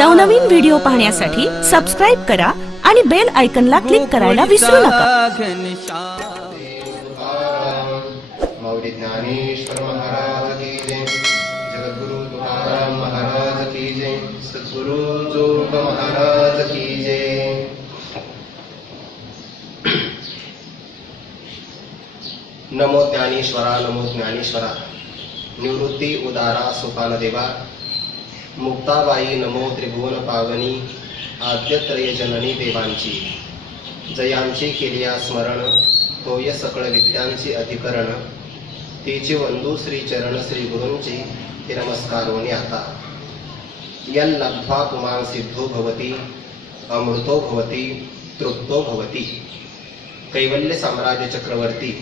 नवनवीन व्हिडिओ पाहण्यासाठी सबस्क्राइब करा आणि बेल आयकॉनला क्लिक करायला विसरू नका। मौली ज्ञानेश्वर महाराज की जय, जगद्गुरु तुकाराम महाराज की जय, सद्गुरु जोग महाराज की जय। नमो ज्ञानेश्वरा, नमो ज्ञानेश्वरा, निवृत्ती उदारा सोपान देवा, मुक्ताबाई नमो त्रिभुवन पावनी, आद्यत्रय जननी देवांची, जयांची केलिया स्मरण, होय सकळ विद्यांची अधिकरण, तिचे वंदू श्री चरण श्री गुरूंची, ते नमस्कारोनी आता। यल् लब्ध्वा पुमान् सिद्धो भवति, अमृतो भवति, तृप्तो भवति। कैवल्य साम्राज्य चक्रवर्ती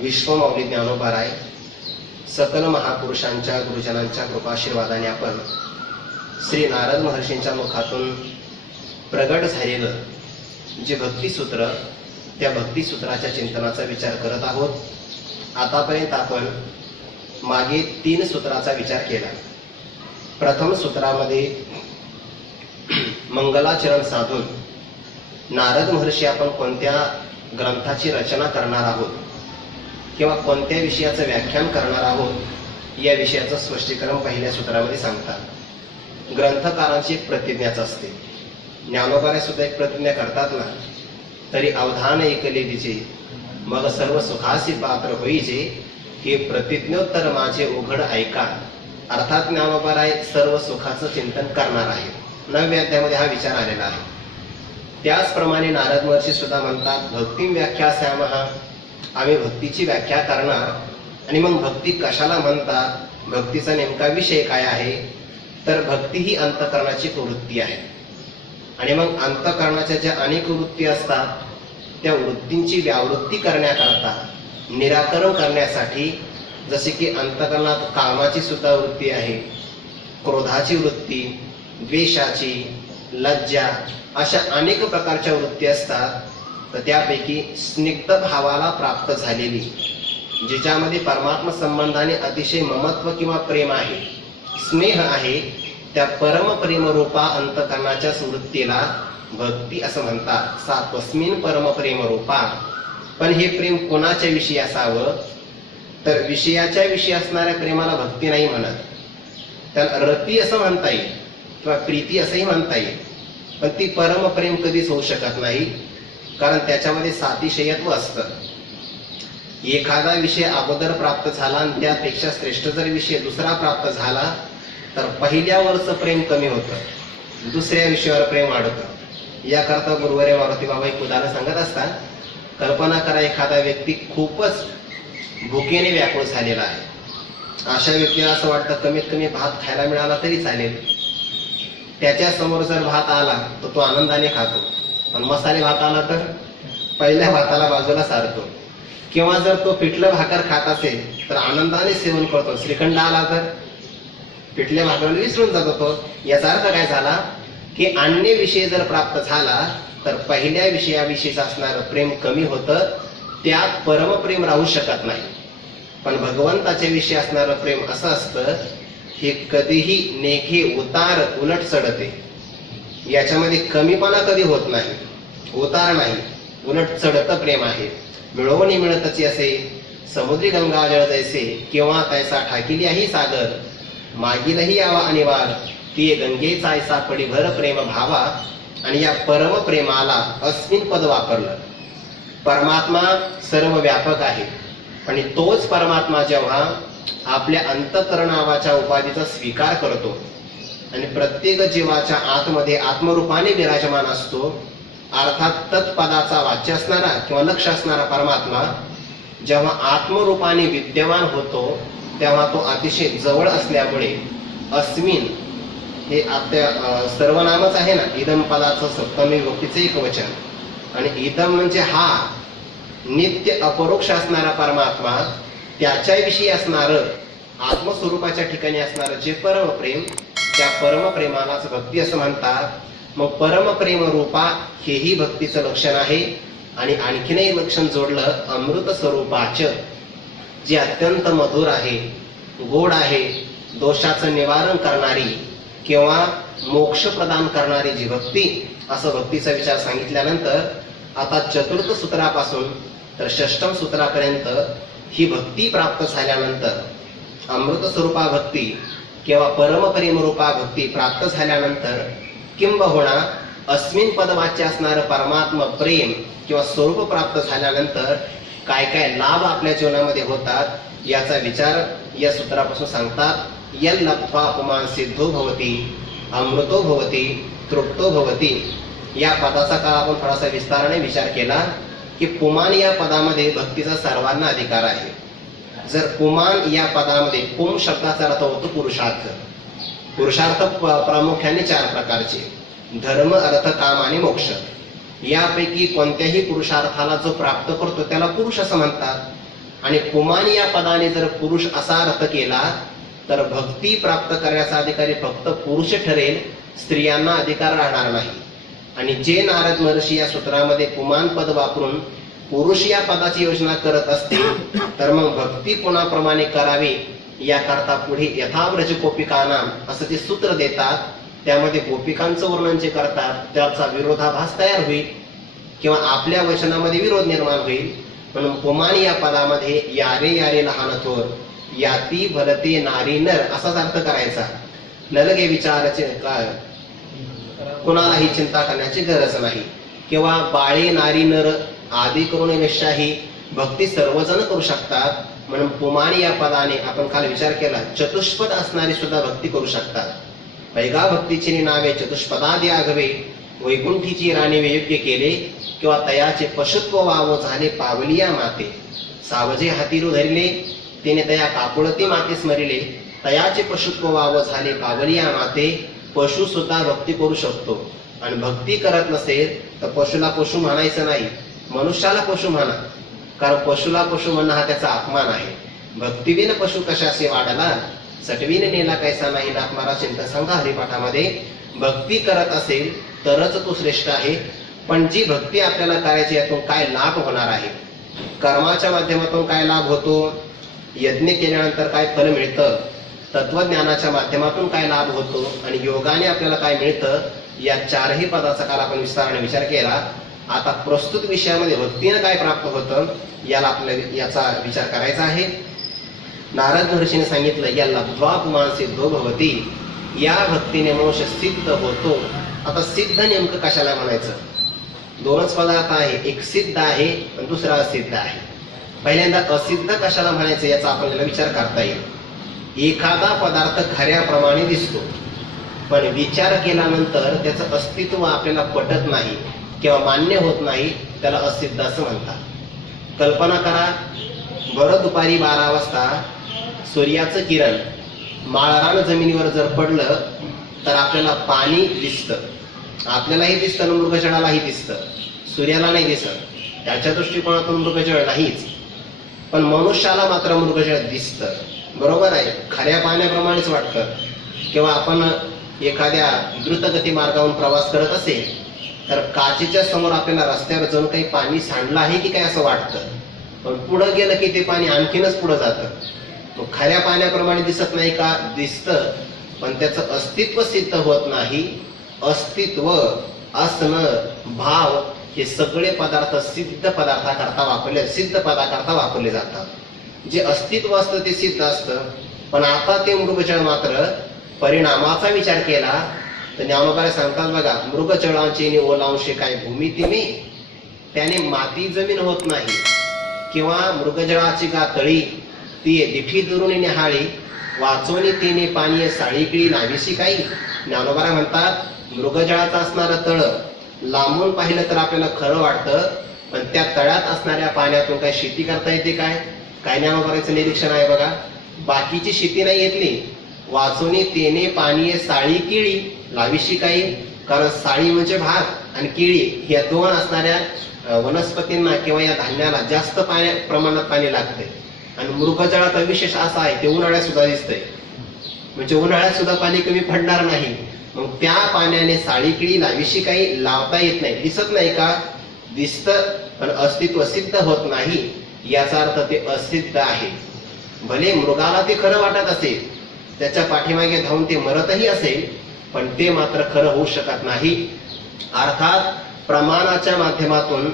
विश्वमौली ज्ञानोबाराय सकल महापुरुषांच्या गुरुजनांच्या कृपाशीर्वादाने आपण श्री नारद महर्षींच्या मुखातून प्रगट झालेलं जे भक्तिसूत्र, त्या भक्तिसूत्राच्या चिंतनाचा विचार करत आहोत। आतापर्यंत आपण मागे 3 सूत्राचा विचार केला। प्रथम सूत्रामध्ये मंगलाचरण साधून नारद महर्षी आपण कोणत्या ग्रंथाची रचना करणार आहोत किंवा कोणत्या विषयाचं व्याख्यान करणार आहोत या विषयाचं स्पष्टीकरण पहिल्या सूत्रामध्ये सांगतात। ग्रंथकारांची एक प्रतिज्ञाच असते, ज्ञानोबाने सुद्धा एक प्रतिज्ञा करतात ना, तरी अवधान ऐकले तिचे, मग सर्व सुखासी पात्र होईचे, हे प्रतिज्ञोत्तर माझे उघड ऐका। अर्थात ज्ञानोबाराय सर्व सुखाचं चिंतन करणार आहे। 9व्या अध्यायामध्ये हा विचार आलेला आहे। त्याचप्रमाणे नारद महर्षी सुद्धा म्हणतात, भक्ती व्याख्यास्यामः, आम्ही भक्तीची व्याख्या करणार। आणि मग भक्ती कशाला म्हणतात, भक्तीचा नेमका विषय काय आहे, तर भक्ती ही अंतःकरणाची प्रवृत्ती आहे। आणि मग अंतःकरणाच्या ज्या अनेक वृत्ती असतात त्या वृत्तींची व्यावृत्ती करण्याकरता, निराकरण करण्यासाठी, जसे की अंतःकरणात कामाची सुद्धा वृत्ती आहे, क्रोधाची वृत्ती, द्वेषाची, लज्जा, अशा अनेक प्रकारच्या वृत्ती असतात। तर त्यापैकी स्निग्ध भावाला प्राप्त झालेली, जिच्यामध्ये परमात्मा संबंधाने अतिशय ममत्व किंवा प्रेम आहे, स्नेह आहे, त्या परम प्रेम रूपा अंतःकरणाच्या वृत्तीला भक्ती असं म्हणतात। सा तस्मिन् परम प्रेम रूपा। पण हे प्रेम कोणाच्या विषयी असावं, तर विषयाच्या विषयी असणाऱ्या प्रेमाला भक्ती नाही म्हणत, त्याला रती असं म्हणता येईल किंवा प्रीती असंही म्हणता येईल। पण ती परम प्रेम कधीच होऊ शकत नाही, कारण त्याच्यामध्ये सातिशयत्व असतं। एखादा विषय अगोदर प्राप्त झाला आणि त्यापेक्षा श्रेष्ठ जर विषय दुसरा प्राप्त झाला तर पहिल्यावरचं प्रेम कमी होतं, दुसऱ्या विषयावर प्रेम वाढतं। याकरता गुरुवर्य मारुती बाबा एक उदाहरण सांगत असतात, कल्पना करा एखादा व्यक्ती खूपच भुकेने व्याकुळ झालेला आहे। अशा व्यक्तीला असं वाटतं कमीत कमी भात खायला मिळाला तरी चालेल। त्याच्या समोर जर भात आला तर तो आनंदाने खातो, पण मसाले भात आला तर पहिल्या भाताला बाजूला सारतो। किंवा जर तो पिठलं भाकर खात असेल तर आनंदाने सेवन करतो, श्रीखंड आला तर पिठल्या भाकरीला विसरून जातो तो। याचा अर्थ काय झाला की अन्य विषय जर प्राप्त झाला तर पहिल्या विषयाविषयीच असणारं प्रेम कमी होतं, त्यात परमप्रेम राहू शकत नाही। पण भगवंताच्या विषयी असणारं प्रेम असं असतं, हे कधीही नेघे उतार उलट चढते, याच्यामध्ये कमीपणा कधी होत नाही, उतार नाही, उलट चढतं प्रेम आहे। मिळवणी मिळतच असे, समुद्री गंगाजळ जैसे, किंवा तैसा ठाकिली आहे सागर, मागीलही यावा अनिवार, ती गंगेचा ऐसा पडीभर प्रेम भावा। आणि या परम प्रेमाला अस्मिन पद वापरलं। परमात्मा सर्व व्यापक आहे, आणि तोच परमात्मा जेव्हा आपल्या अंतःकरण नावाच्या उपाधीचा स्वीकार करतो आणि प्रत्येक जीवाच्या आतमध्ये आत्मरूपाने विराजमान असतो, अर्थात तत्पदाचा वाच्य असणारा किंवा लक्ष असणारा परमात्मा जेव्हा आत्मरूपाने विद्यमान होतो तेव्हा तो अतिशय जवळ असल्यामुळे अस्मिन हे सर्वनामच आहे ना, इदम पदाचं सप्तमी विभक्तीचं एकवचन, आणि इदम म्हणजे हा नित्य अपरोक्ष असणारा परमात्मा, त्याच्याविषयी असणारं आत्मस्वरूपाच्या ठिकाणी असणारं जे परमप्रेम, त्या परमप्रेमालाच भक्ती असं म्हणतात। मग परमप्रेम रूपा हेही भक्तीचं लक्षण आहे। आणि आणखीनही लक्षण जोडलं अमृत स्वरूपाचं, जे अत्यंत मधुर आहे, गोड आहे, दोषाचं निवारण करणारी किंवा मोक्ष प्रदान करणारी जी भक्ती, असं भक्तीचा विचार सांगितल्यानंतर आता चतुर्थ सूत्रापासून तर षष्टम सूत्रापर्यंत ही भक्ती प्राप्त झाल्यानंतर, अमृत स्वरूपा भक्ती किंवा परमप्रेम रूपा भक्ती प्राप्त झाल्यानंतर किंबहुना अस्मिन पदवाच्य असणारं परमात्मा प्रेम किंवा स्वरूप प्राप्त झाल्यानंतर काय काय लाभ आपल्या जीवनामध्ये होतात याचा विचार या सूत्रापासून सांगतात. यल लब्ध्वा पुमान सिद्धो भवती अमृतो भवती तृप्तो भवती. या पदाचा काळ आपण थोडासा विस्ताराने विचार केला की पुमान या पदामध्ये भक्तीचा सर्वांना अधिकार आहे. जर पुमान या पदामध्ये पुम शब्दाचा अर्थ होतो पुरुषार्थ. पुरुषार्थ प्रामुख्याने 4 प्रकारचे: धर्म, अर्थ, काम आणि मोक्ष. यापैकी कोणत्याही पुरुषार्थाला जो प्राप्त करतो त्याला पुरुष असं म्हणतात. आणि पुमान या पदाने जर पुरुष असा अर्थ केला तर भक्ती प्राप्त करण्याचा अधिकारी फक्त पुरुष ठरेल, स्त्रियांना अधिकार राहणार नाही. आणि जे नारद महर्षी या सूत्रामध्ये पुमान पद वापरून पुरुष या पदाची योजना करत असतील तर मग भक्ती कोणाप्रमाणे करावी याकरता पुढे यथाव्रज गोपिकानाम असं जे सूत्र देतात त्यामध्ये गोपिकांचं वर्णन जे करतात त्याचा विरोधाभास तयार होईल किंवा आपल्या वचनामध्ये विरोध निर्माण होईल. म्हणून पुमान या पदामध्ये यारे यारे लहान थोर, याती भलते नारी नर असाच अर्थ करायचा. नलगे विचाराचे कुणालाही चिंता करण्याची गरज नाही. किंवा बाळे, नारी, नर आदी करून वेशाही भक्ती सर्वजण करू शकतात. म्हणून पुमान या पदाने आपण काल विचार केला चतुष्पद असणारी सुद्धा भक्ती करू शकतात. पैगा भक्तीची नावे चतुष्पदादी आघवे, वैकुंठीची राणी योग्य केले किंवा तयाचे पशुत्व वाव झाले पावलिया माते. सावजे हातीरू धरले तिने तया काकुळती माते स्मरिले, तयाचे पशुत्व वाव झाले पावलिया माते. पशु सुद्धा भक्ती करू शकतो. आणि भक्ती करत नसेल तर पशुला पशु म्हणायचं नाही, मनुष्याला पशु म्हणा, कारण पशुला पशु म्हणणं हा त्याचा अपमान आहे. भक्तीविन पशु कशासे वाढला, सटवीन नेला कैसा नाही नाथमारा चिंता सांगा हरिपाठामध्ये. भक्ती करत असेल तरच तो श्रेष्ठ आहे. पण जी भक्ती आपल्याला करायची यातून काय लाभ होणार आहे, कर्माच्या माध्यमातून काय लाभ होतो, यज्ञ केल्यानंतर काय फल मिळतं, तत्वज्ञानाच्या माध्यमातून काय लाभ होतो आणि योगाने आपल्याला काय मिळतं, या 4ही पदाचा काल आपण विस्ताराने विचार केला. आता प्रस्तुत विषयामध्ये भक्तीनं काय प्राप्त होतं याला आपल्याला याचा विचार करायचा आहे. नारद महर्षीने सांगितलं या लब्ध्वा पुमान सिद्धो भवती, या भक्तीने मनुष्य सिद्ध होतो. आता सिद्ध नेमकं कशाला म्हणायचं, 2च पदार्थ आहे, एक सिद्ध आहे आणि दुसरा असिद्ध आहे. पहिल्यांदा असिद्ध कशाला म्हणायचं याचा आपल्याला विचार करता येईल. एखादा पदार्थ खऱ्याप्रमाणे दिसतो पण विचार केल्यानंतर त्याचं अस्तित्व आपल्याला पटत नाही किंवा मान्य होत नाही, त्याला असिद्ध असं म्हणतात. कल्पना करा, भर दुपारी 12 वाजता सूर्याचं किरण माळरान जमिनीवर जर पडलं तर आपल्याला पाणी दिसतं, आपल्यालाही दिसतं, मृगजळालाही दिसतं, सूर्याला नाही दिसत. त्याच्या दृष्टिकोनातून मृगजळ नाहीच, पण मनुष्याला मात्र मृगजळ दिसतं. बरोबर आहे, खऱ्या पाण्याप्रमाणेच वाटतं. किंवा आपण एखाद्या द्रुतगती मार्गावरून प्रवास करत असेल तर काचेच्या समोर आपल्याला रस्त्यावर जणू काही पाणी सांडलं आहे की काय असं वाटतं, पण पुढं गेलं की ते पाणी आणखीनच पुढं जातं. खऱ्या पाण्याप्रमाणे दिसत नाही का, दिसतं, पण त्याचं अस्तित्व सिद्ध होत नाही. अस्तित्व, असणं, भाव हे सगळे पदार्थ सिद्ध पदार्थाकरता वापरले, सिद्ध पदाकरता वापरले जातात. जे अस्तित्व असतं ते सिद्ध असतं. पण आता ते मृगजळ मात्र परिणामाचा विचार केला तर ज्ञानोबा सांगतात बघा, मृगजळांचे ओलांशे काय भूमिती मी, त्याने माती जमीन होत नाही. किंवा मृगजळाची गातळी ती दिठी दुरून निहाळी, वाचवणी तिने पाणी साळीकिळी नावीशी काही. ज्ञानोबा म्हणतात मृगजळाचं असणारं तळ लांबून पाहिलं तर आपल्याला खरं वाटतं, पण त्या तळ्यात असणाऱ्या पाण्यातून काय शेती करता येते काय, काय ज्ञानोबाचं निरीक्षण आहे बघा. बाकीची शेती नाही येतली, वाचवणी तेने पाणी साळी किळी लावीशी काही, कारण साळी म्हणजे भात आणि केळी या 2 असणाऱ्या वनस्पतींना किंवा या धान्याला जास्त प्रमाणात पाणी लागतंय. आणि मृगजळाचा विशेष असा आहे ते उन्हाळ्यात सुद्धा दिसतंय, म्हणजे उन्हाळ्यात सुद्धा पाणी कमी पडणार नाही. मग त्या पाण्याने साळी किळी लावीशी काही लावता येत नाही, दिसत नाही का, दिसतं पण अस्तित्व सिद्ध होत नाही. याचा अर्थ ते असिद्ध आहे. भले मृगाला ते खरं वाटत असेल, त्याच्या पाठीमागे धावून ते मरतही असेल, पण ते मात्र खरं होऊ शकत नाही. अर्थात प्रमाणाच्या माध्यमातून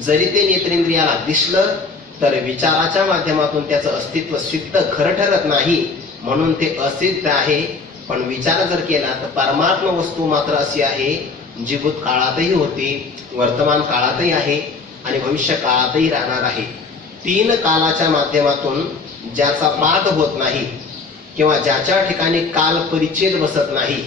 जरी ते नेत्रेंद्रियाला दिसलं तर विचाराच्या माध्यमातून त्याचं अस्तित्व सिद्ध खरं ठरत नाही, म्हणून ते असिद्ध आहे. पण विचार जर केला तर परमात्मा वस्तू मात्र अशी आहे जी भूतकाळातही होती, वर्तमान काळातही आहे आणि भविष्य काळातही राहणार आहे. 3 कालाच्या माध्यमातून ज्याचा पाठ होत नाही किंवा ज्याच्या ठिकाणी काल परिच्छेद बसत नाही,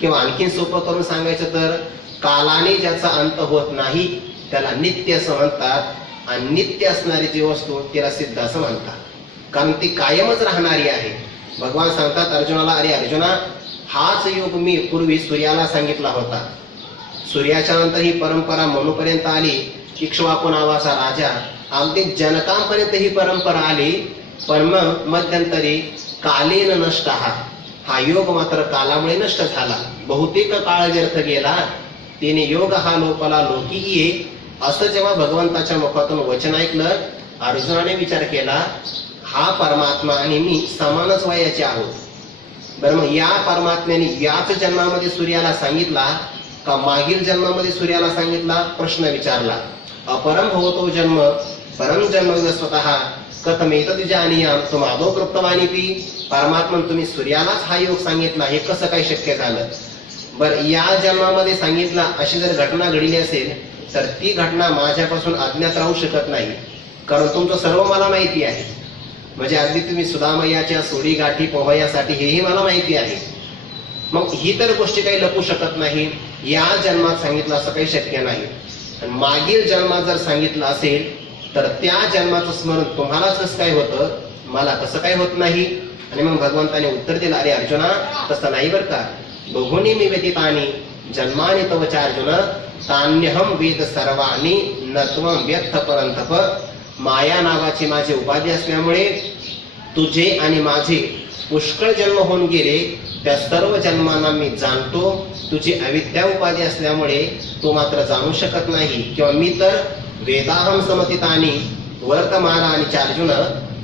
किंवा आणखीन सोपं करून सांगायचं तर कालाने ज्याचा अंत होत नाही त्याला नित्य असं म्हणतात, आणि नित्य असणारी जी वस्तू तिला सिद्ध असं म्हणतात, कारण ती कायमच राहणारी आहे. भगवान सांगतात अर्जुनाला, अरे अर्जुना, हाच योग मी पूर्वी सूर्याला सांगितला होता. सूर्याच्या नंतर ही परंपरा मनूपर्यंत आली, इक्ष्वाकू नावाचा राजा, अगदी जनकांपर्यंत ही परंपरा आली. पण मग मध्यंतरी कालेन नष्ट हा योग मात्र कालामुळे नष्ट झाला. बहुतेक काळ व्यर्थ गेला, तिने योग हा लोपाला लोकी ये असं जेव्हा भगवंताच्या मुखातून वचन ऐकलं, अर्जुनाने विचार केला, हा परमात्मा आणि मी समानच वयाचे आहोत. बरं, मग या परमात्म्याने याच जन्मामध्ये सूर्याला सांगितला का मागील जन्मामध्ये सूर्याला सांगितला? प्रश्न विचारला. अपरम भवतो जन्म परम जन्म स्वतः कथमेतद् जानीयाम तुम आदौ कृतवानिति. परमात्मा तुम्ही सूर्यालाच हा योग सांगितला, हे कसं काय शक्य झालं? बरं, या जन्मामध्ये सांगितला अशी जर घटना घडली असेल तर ती घटना माझ्यापासून अज्ञात राहू शकत नाही, कारण तुमचं सर्व मला माहिती आहे. म्हणजे अगदी तुम्ही सुदामय्याच्या सोडी गाठी पोहयासाठी हेही मला माहिती आहे. मग ही तर गोष्टी काही लपू शकत नाही. या जन्मात सांगितलं असं काही शक्य नाही. आणि मागील जन्मात जर सांगितलं असेल तर त्या जन्माचं स्मरण तुम्हालाच कसं काय होतं, मला कसं काय होत नाही? आणि मग भगवंताने उत्तर दिलं, अरे अर्जुना, तसं नाही बरं का. बहुनी मी व्यतीतानी जन्मानि तव च अर्जुन तान्यहम वेद सर्वाणी न त्वं व्यर्थ परंतप. माया नावाची माझी उपाधी असल्यामुळे तुझे आणि माझे पुष्कळ जन्म होऊन गेले, त्या सर्व जन्मांना मी जाणतो. तुझी अविद्या उपाधी असल्यामुळे तू मात्र जाणू शकत नाही, किंवा मी तर वेदाहम समतितानी वर्तमानानि च अर्जुन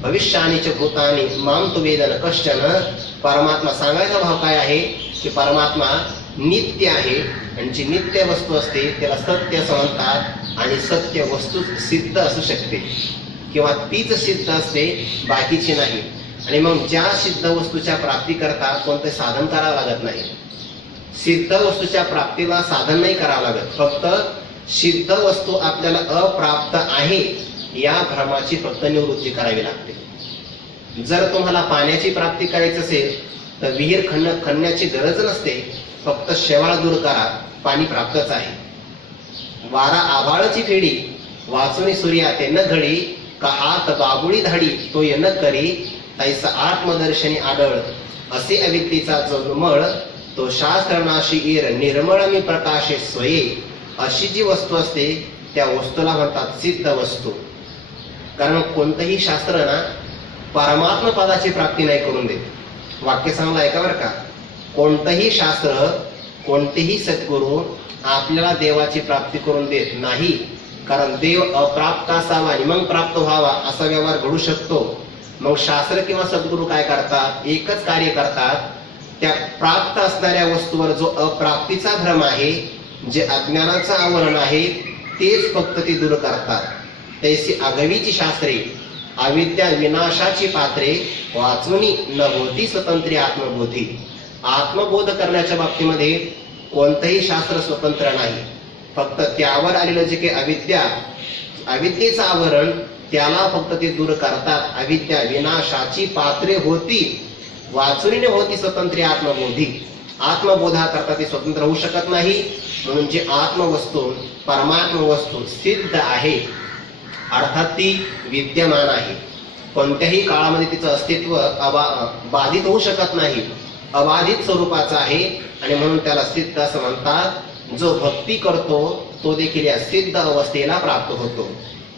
भविष्यानि च भूतानि माम तु वेद न कश्चन. परमात्मा सांगायचा भाव काय आहे की परमात्मा नित्य आहे, आणि जी नित्य वस्तू असते त्याला सत्य असं म्हणतात, आणि सत्य वस्तू सिद्ध असू शकते किंवा तीच सिद्ध असते, बाकीची नाही. आणि मग ज्या सिद्ध वस्तूच्या प्राप्तीकरता कोणते साधन करावं लागत नाही. सिद्ध वस्तूच्या प्राप्तीला साधन नाही करावं लागत, फक्त सिद्ध वस्तू आपल्याला अप्राप्त आहे या भ्रमाची फक्त निवृत्ती करावी लागते. जर तुम्हाला पाण्याची प्राप्ती करायची असेल तर विहीर खणण्याची गरज नसते, फक्त शेवाळ दूर करा, पाणी प्राप्तच आहे. वारा आभाळची फेडी वाचुनी सूर्या ते न घडी, का हात बाबुळी धाडी तो न करी, तैसा आत्मदर्शनी आढळ. असे अविद्येचा जो मळ तो शास्त्रनाशी ईर निर्मळ मी प्रकाशे स्वये. अशी जी वस्तू असते त्या वस्तूला म्हणतात सिद्ध वस्तू. कारण कोणतंही शास्त्र ना परमात्मा पदाची प्राप्ती नाही करून देत. वाक्य चांगलं ऐका बरं का. कोणतंही शास्त्र, कोणतेही सद्गुरू आपल्याला देवाची प्राप्ती करून देत नाही, कारण देव अप्राप्त असावा आणि मग प्राप्त व्हावा असा व्यवहार घडू शकतो. मग शास्त्र किंवा सद्गुरू काय करतात, एकच कार्य करतात, त्या प्राप्त असणाऱ्या वस्तूवर जो अप्राप्तीचा भ्रम आहे, जे अज्ञानाचं आवरण आहे, तेच फक्त ते दूर करतात. तैसी आगवीची शास्त्रे अविद्या विनाशाची पात्रे वाचुनी न होती स्वतंत्र आत्मबोधी. आत्मबोध करण्याच्या बाबतीमध्ये कोणतंही शास्त्र स्वतंत्र नाही, फक्त त्यावर आलेलं जे काही अविद्येचं आवरण त्याला फक्त ते दूर करतात. अविद्या विनाशाची पात्रे होती वाचुनी होती स्वतंत्र आत्मबोधी. आत्मबोधा करता ते स्वतंत्र होऊ शकत नाही, म्हणून जी आत्मवस्तू परमात्म वस्तू सिद्ध आहे, अर्थात ती विद्यमान आहे. कोणत्याही काळामध्ये तिचं अस्तित्व बाधित होऊ शकत नाही, अबाधित स्वरूपाचं आहे, आणि म्हणून त्याला सिद्ध असं म्हणतात. जो भक्ती करतो तो देखील या सिद्ध अवस्थेला प्राप्त होतो.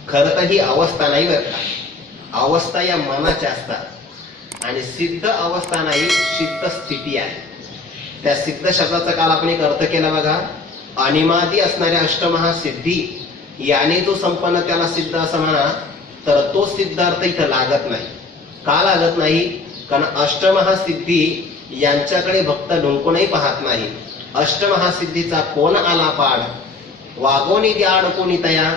खरं तर ही अवस्था नाही बरं का, अवस्था या मनाच्या असतात, आणि सिद्ध अवस्था नाही, सिद्ध स्थिती आहे. त्या सिद्ध शब्दाचा काल आपण एक अर्थ केला बघा. अनिमादी असणाऱ्या अष्टमहासिद्धी याने जो संपन्न त्याला सिद्ध असं म्हणा, तर तो सिद्ध अर्थ इथं लागत नाही. का लागत नाही? कारण अष्टमहासिद्धी यांच्याकडे भक्त डोंकूनही पाहत नाही. अष्टमहासिद्धीचा कोण आला पाड, वागोनी द्याड कोणी तया.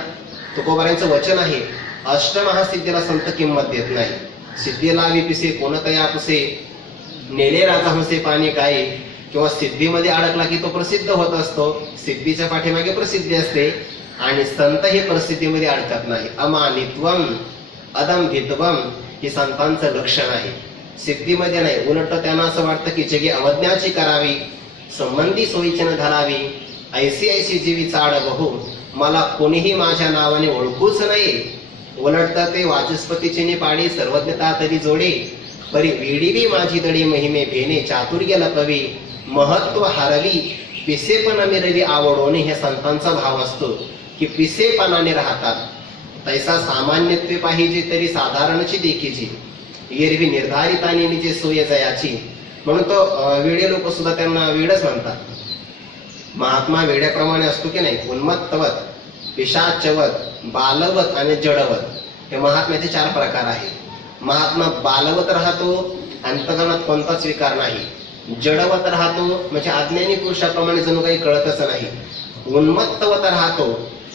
तुकोबारांचं वचन आहे, अष्टमहासिद्धीला संत किंमत देत नाही. सिद्धीला विपिसे कोण तया पुसे, नेले राजा हंसे पाणी काय. किंवा सिद्धीमध्ये अडकला की तो प्रसिद्ध होत असतो, सिद्धीच्या पाठीमागे प्रसिद्धी असते. आणि संत हे प्रसिद्धीमध्ये अडकत नाही. अमानित्वम अदंभित्वम हे संतांचं लक्षण आहे. सिद्धीमध्ये नाही, उलट त्यांना असं वाटतं की जगे अवज्ञाची करावी, संबंधी सोयीची न धरावी. ऐसी ऐसी जीवी चाड बहु, मला कोणीही माझ्या नावाने ओळखूच नाही. उलट ते वाचस्पतीची निपाडी, सर्वज्ञता तरी जोडे. परी वेडीवी माझी दडी, महिमे भेने चातुर्य लपवी. महत्व हरवी पिसेपण मिरवी आवडोने. हे संतांचा भाव असतो की पिसेपणाने राहतात. तैसा सामान्यत्वे पाहिजे तरी साधारणची देखीची, एरवी निर्धारिताने निजे सोय जयाची. म्हणून तो वेडे लोक सुद्धा त्यांना वेडच म्हणतात. महात्मा वेड्याप्रमाणे असतो की नाही, उन्मत्तवत, पिशाचवत, बालवत आणि जडवत. हे महात्म्याचे 4 प्रकार आहेत. महात्मा बालवत राहतो, अंतकरणात कोणताच विकार नाही. जडवत राहतो म्हणजे अज्ञानी पुरुषाप्रमाणे जणू काही कळतच नाही. उन्मत्तवत राहतो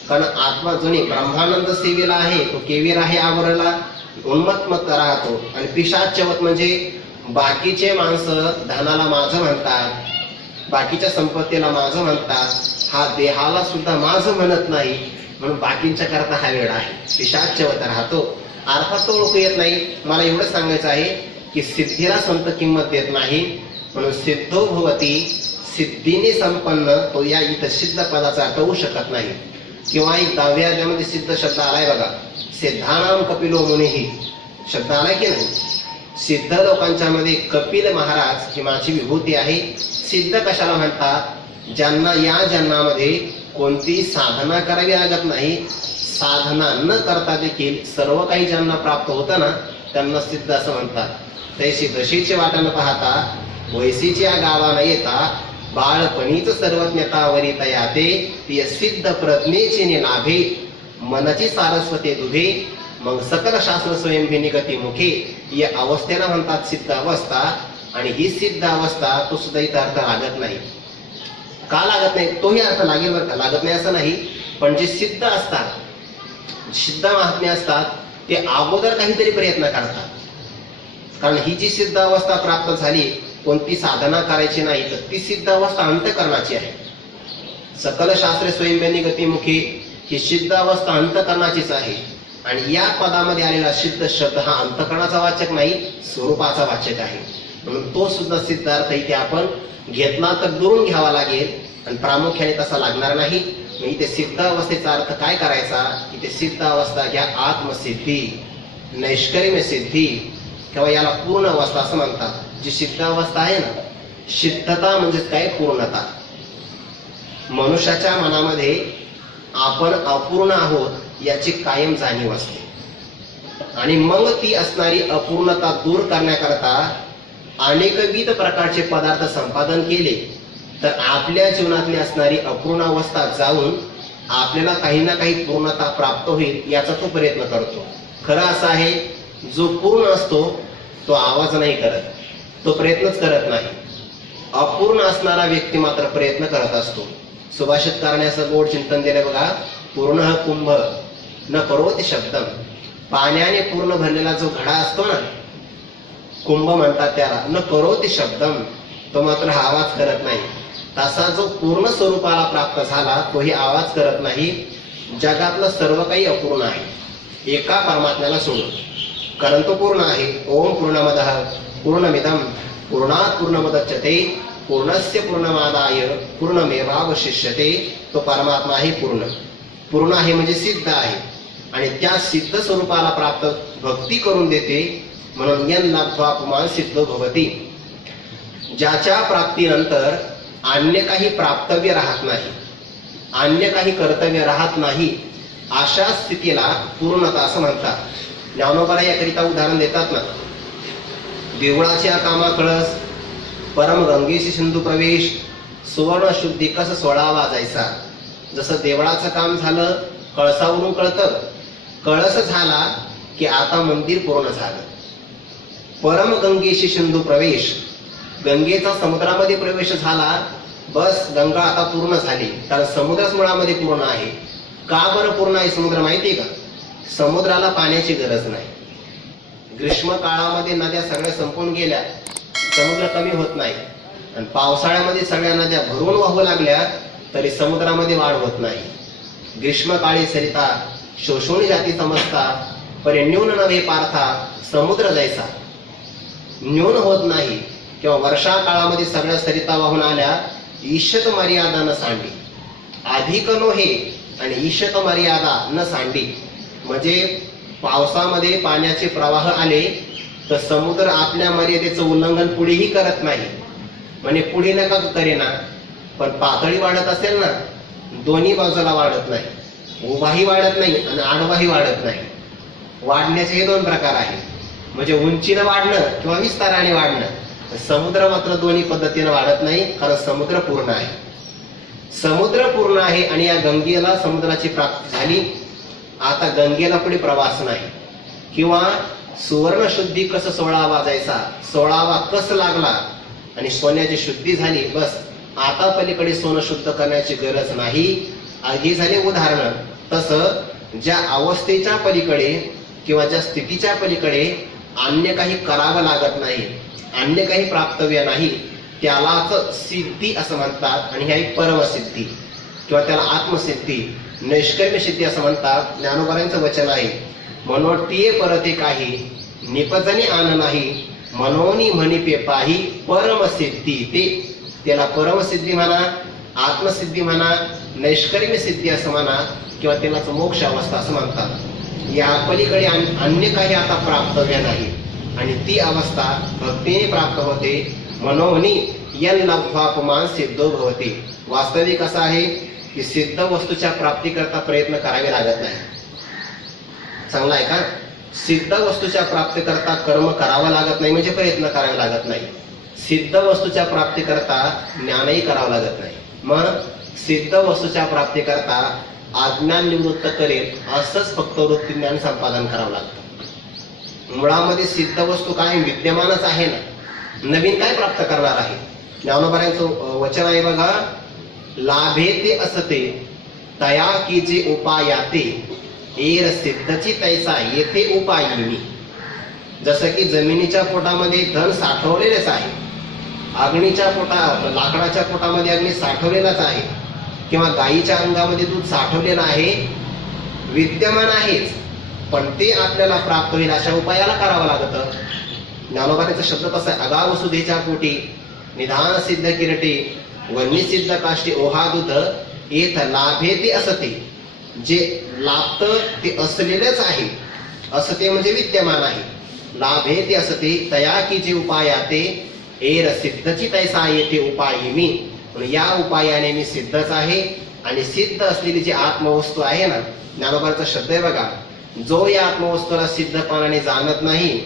कारण आत्मा जुनी ब्रह्मानंद सेवेला आहे, तो केवीर आहे आवरला, उन्मत्त राहतो. आणि पिशाचवत म्हणजे बाकीचे माणसं धनाला माझं म्हणतात, बाकीच्या संपत्तीला माझं म्हणतात, हा देहाला सुद्धा माझं म्हणत नाही, म्हणून बाकींच्या करता हा वेळ आहे. पिशाचवत राहतो. अर्थात तो ओळखू येत नाही. मला एवढं सांगायचं आहे की सिद्धीला संत किंमत देत नाही. म्हणून सिद्धो भवती, सिद्धीने संपन्न, तो या इथं सिद्ध पदाचा अर्थ होऊ शकत नाही. किंवा एक 10व्या अध्यायामध्ये सिद्ध शब्द आलाय बघा, सिद्धानाम कपिलो मुनीही शब्द आलाय की नाही. सिद्ध लोकांच्या मध्ये कपिल महाराज ही माझी विभूती आहे. सिद्ध कशाला म्हणतात, ज्यांना या जन्मामध्ये कोणती साधना करावी लागत नाही, साधना न करता देखील सर्व काही ज्यांना प्राप्त होतं ना, त्यांना सिद्ध असं म्हणतात. तैशी दशीची वाटण पाहता, वैसीची या गावाला येता, बाळपणीच सर्वज्ञतावरी तयाते, ती सिद्ध प्रज्ञेची निनाभे, मनची सारस्वते दुधे, मग सकल शास्त्र स्वयंभिनी गती मुखे. या अवस्थेला म्हणतात सिद्ध अवस्था. आणि ही सिद्ध अवस्था तो सुद्धा इथं अर्थ लागत नाही. का लागत नाही, तोही अर्थ लागेल बरं का, लागत नाही असं नाही. पण जे सिद्ध असतात, सिद्ध महात्मे असतात, ते अगोदर काहीतरी प्रयत्न करतात. कारण ही जी सिद्ध अवस्था प्राप्त झाली, कोणती साधना करायची नाही, तर ती सिद्ध अवस्था अंतःकरणाची आहे. सकल शास्त्रे स्वयंभिनी गतीमुखी, ही सिद्ध अवस्था अंतःकरणाचीच आहे. आणि या पदामध्ये आलेला सिद्ध शब्द हा अंतःकरणाचा वाचक नाही, स्वरूपाचा वाचक आहे. म्हणून तो सुद्धा सिद्ध अर्थ इथे आपण घेतला तर दुरून घ्यावा लागेल, आणि प्रामुख्याने तसा लागणार नाही. इथे सिद्ध अवस्थेचा अर्थ काय करायचा, इथे सिद्ध अवस्था घ्या आत्मसिद्धी, नैष्कर्म्य सिद्धी, किंवा याला पूर्ण अवस्था असं म्हणतात. जी सिद्ध अवस्था आहे ना, सिद्धता म्हणजे काय, पूर्णता. मनुष्याच्या मनामध्ये आपण अपूर्ण आहोत याची कायम जाणीव असते. आणि मग ती असणारी अपूर्णता दूर करण्याकरता अनेकविध प्रकारचे पदार्थ संपादन केले तर आपल्या जीवनातली असणारी अपूर्ण अवस्था जाऊन आपल्याला काही ना काही पूर्णता प्राप्त होईल याचा तो प्रयत्न करतो. खरं असं आहे, जो पूर्ण असतो तो आवाज नाही करत, तो प्रयत्नच करत नाही. अपूर्ण असणारा व्यक्ती मात्र प्रयत्न करत असतो. सुभाषितकाराने असं गोड चिंतन दिलं बघा, पूर्ण कुंभ न करोति शब्दम. पाण्याने पूर्ण भरलेला जो घडा असतो ना, कुंभ म्हणतात त्याला, न करोति शब्दम, तो मात्र हा आवाज करत नाही. तसा जो पूर्ण स्वरूपाला प्राप्त झाला तोही आवाज करत नाही. जगातलं सर्व काही अपूर्ण आहे एका परमात्म्याला सोडून, कारण तो पूर्ण आहे. ओम पूर्णमदः पूर्णमिदं पूर्णात् पूर्णमुदच्यते पूर्णस्य पूर्णमादाय पूर्णमेवावशिष्यते. तो परमात्मा आहे पूर्ण. पूर्ण आहे म्हणजे सिद्ध आहे, आणि त्या सिद्ध स्वरूपाला प्राप्त भक्ती करून देते. म्हणून यन लब्ध्वा पुमान् सिद्धो भवति. ज्याच्या प्राप्तीनंतर अन्य काही प्राप्तव्य राहत नाही, अन्य काही कर्तव्य राहत नाही, अशा स्थितीला पूर्णता असं म्हणतात. ज्ञानोबाला याकरिता उदाहरण देतात ना, देवळाच्या कामा कळस, परम गंगेशी सिंधू प्रवेश, सुवर्ण शुद्धी कस सोळावा जायचा. जसं देवळाचं काम झालं, कळसावरून कळतं, कळस झाला की आता मंदिर पूर्ण झालं. परम गंगेशी सिंधू प्रवेश, गंगेचा समुद्रामध्ये प्रवेश झाला, बस गंगा आता पूर्ण झाली, कारण समुद्रच मुळामध्ये पूर्ण आहे. का बरं पूर्ण आहे समुद्र माहितीये का? समुद्राला पाण्याची गरज नाही. ग्रीष्म काळामध्ये नद्या सगळ्या संपून गेल्या, समुद्र कमी होत नाही. आणि पावसाळ्यामध्ये सगळ्या नद्या भरून वाहू लागल्या तरी समुद्रामध्ये वाढ होत नाही. ग्रीष्मकाळी सरिता शोषोणी जाती समजता, परे न्यून नव्हे पार्था समुद्र जैसा. न्यून होत नाही. किंवा वर्षा काळामध्ये सगळ्या सरिता वाहून आल्या, ईशत मर्यादा न सांडी. अधिक नोहे आणि ईशत मर्यादा न सांडी. म्हणजे पावसामध्ये पाण्याचे प्रवाह आले तर समुद्र आपल्या मर्यादेचं उल्लंघन पुढेही करत नाही. म्हणजे पुढे नका करेना, पण पातळी वाढत असेल ना, दोन्ही बाजूला वाढत नाही. उभाही वाढत नाही आणि आडवाही वाढत नाही. वाढण्याचे हे दोन प्रकार आहेत. म्हणजे उंचीनं वाढणं किंवा विस्ताराने वाढणं. समुद्र मात्र दोन्ही पद्धतीने वाढत नाही, कारण समुद्र पूर्ण आहे. समुद्र पूर्ण आहे आणि या गंगेला समुद्राची प्राप्ती झाली. आता गंगेला पुढे प्रवास नाही. किंवा सुवर्ण शुद्धी कस 16 वाजायचा, 16वा कस लागला आणि सोन्याची शुद्धी झाली, बस आता पलीकडे सोनं शुद्ध करण्याची गरज नाही. ही झाली उदाहरण. तसं ज्या अवस्थेच्या पलीकडे किंवा ज्या स्थितीच्या पलीकडे अन्य काही करावं लागत नाही, अन्य काही प्राप्तव्य नाही, त्यालाच सिद्धी असं म्हणतात. आणि ही परमसिद्धी किंवा त्याला आत्मसिद्धी, नैष्कर्म्य सिद्धी असं म्हणतात. ज्ञानोबारांचं वचन आहे, मनोटीये परते काही निपजनी आन नाही, मनोनी म्हणिपे पाही परमसिद्धी. त्याला परमसिद्धी म्हणा, आत्मसिद्धी म्हणा, नैष्कर्म्य सिद्धी असं म्हणा, किंवा त्यालाच मोक्ष अवस्था असं म्हणतात. या पलीकडे अन्य काही आता प्राप्तव्य नाही आणि ती अवस्था भक्तीने प्राप्त होते. मनोनी यन लब्ध्वापमान सिद्धो भवती. वास्तविक असं आहे की सिद्ध वस्तूच्या प्राप्तीकरता प्रयत्न करावे लागत नाही. चांगला आहे का? सिद्ध वस्तूच्या प्राप्तीकरता कर्म करावं लागत नाही, म्हणजे प्रयत्न करावे लागत नाही. सिद्ध वस्तूच्या प्राप्तीकरता ज्ञानही करावं लागत नाही. मग सिद्ध वस्तूच्या प्राप्तीकरता अज्ञान निवृत्त करेल असंच फक्त वृत्ती ज्ञान संपादन करावं लागतं. मुळामध्ये सिद्ध वस्तू काय विद्यमानच आहे ना, नवीन काय प्राप्त करणार आहे? ज्ञानोबारांचं वचन आहे बघा, लाभे ते असते तया की जे उपायाते एर सिद्धची तैसा येथे उपायिनी. जसं की जमिनीच्या पोटामध्ये धन साठवलेलेच आहे, अग्नीच्या लाकडाच्या पोटामध्ये अग्नी साठवलेलाच आहे, किंवा गायीच्या अंगामध्ये दूध साठवलेलं आहे, विद्यमान आहेच, पण ते आपल्याला प्राप्त होईल अशा उपायाला करावं लागतं. ज्ञानोबाचा शब्द कसा आहे, अगाव सुधेच्या पोटी निधान सिद्ध किरटे वन्य सिद्ध काष्टी ओहादूत येथ लाभे ते असते. जे लाभतं ते असलेलंच आहे, असते म्हणजे विद्यमान आहे. लाभे ते असते तया की जे उपायाते एर सिद्धची तैसा येथे उपायी मी. या उपायाने मी सिद्धच आहे. आणि सिद्ध असलेली जी आत्मवस्तू आहे ना, ज्ञानोबाचा शब्द आहे बघा, जो या आत्मवस्तूला सिद्धपणाने जाणत नाही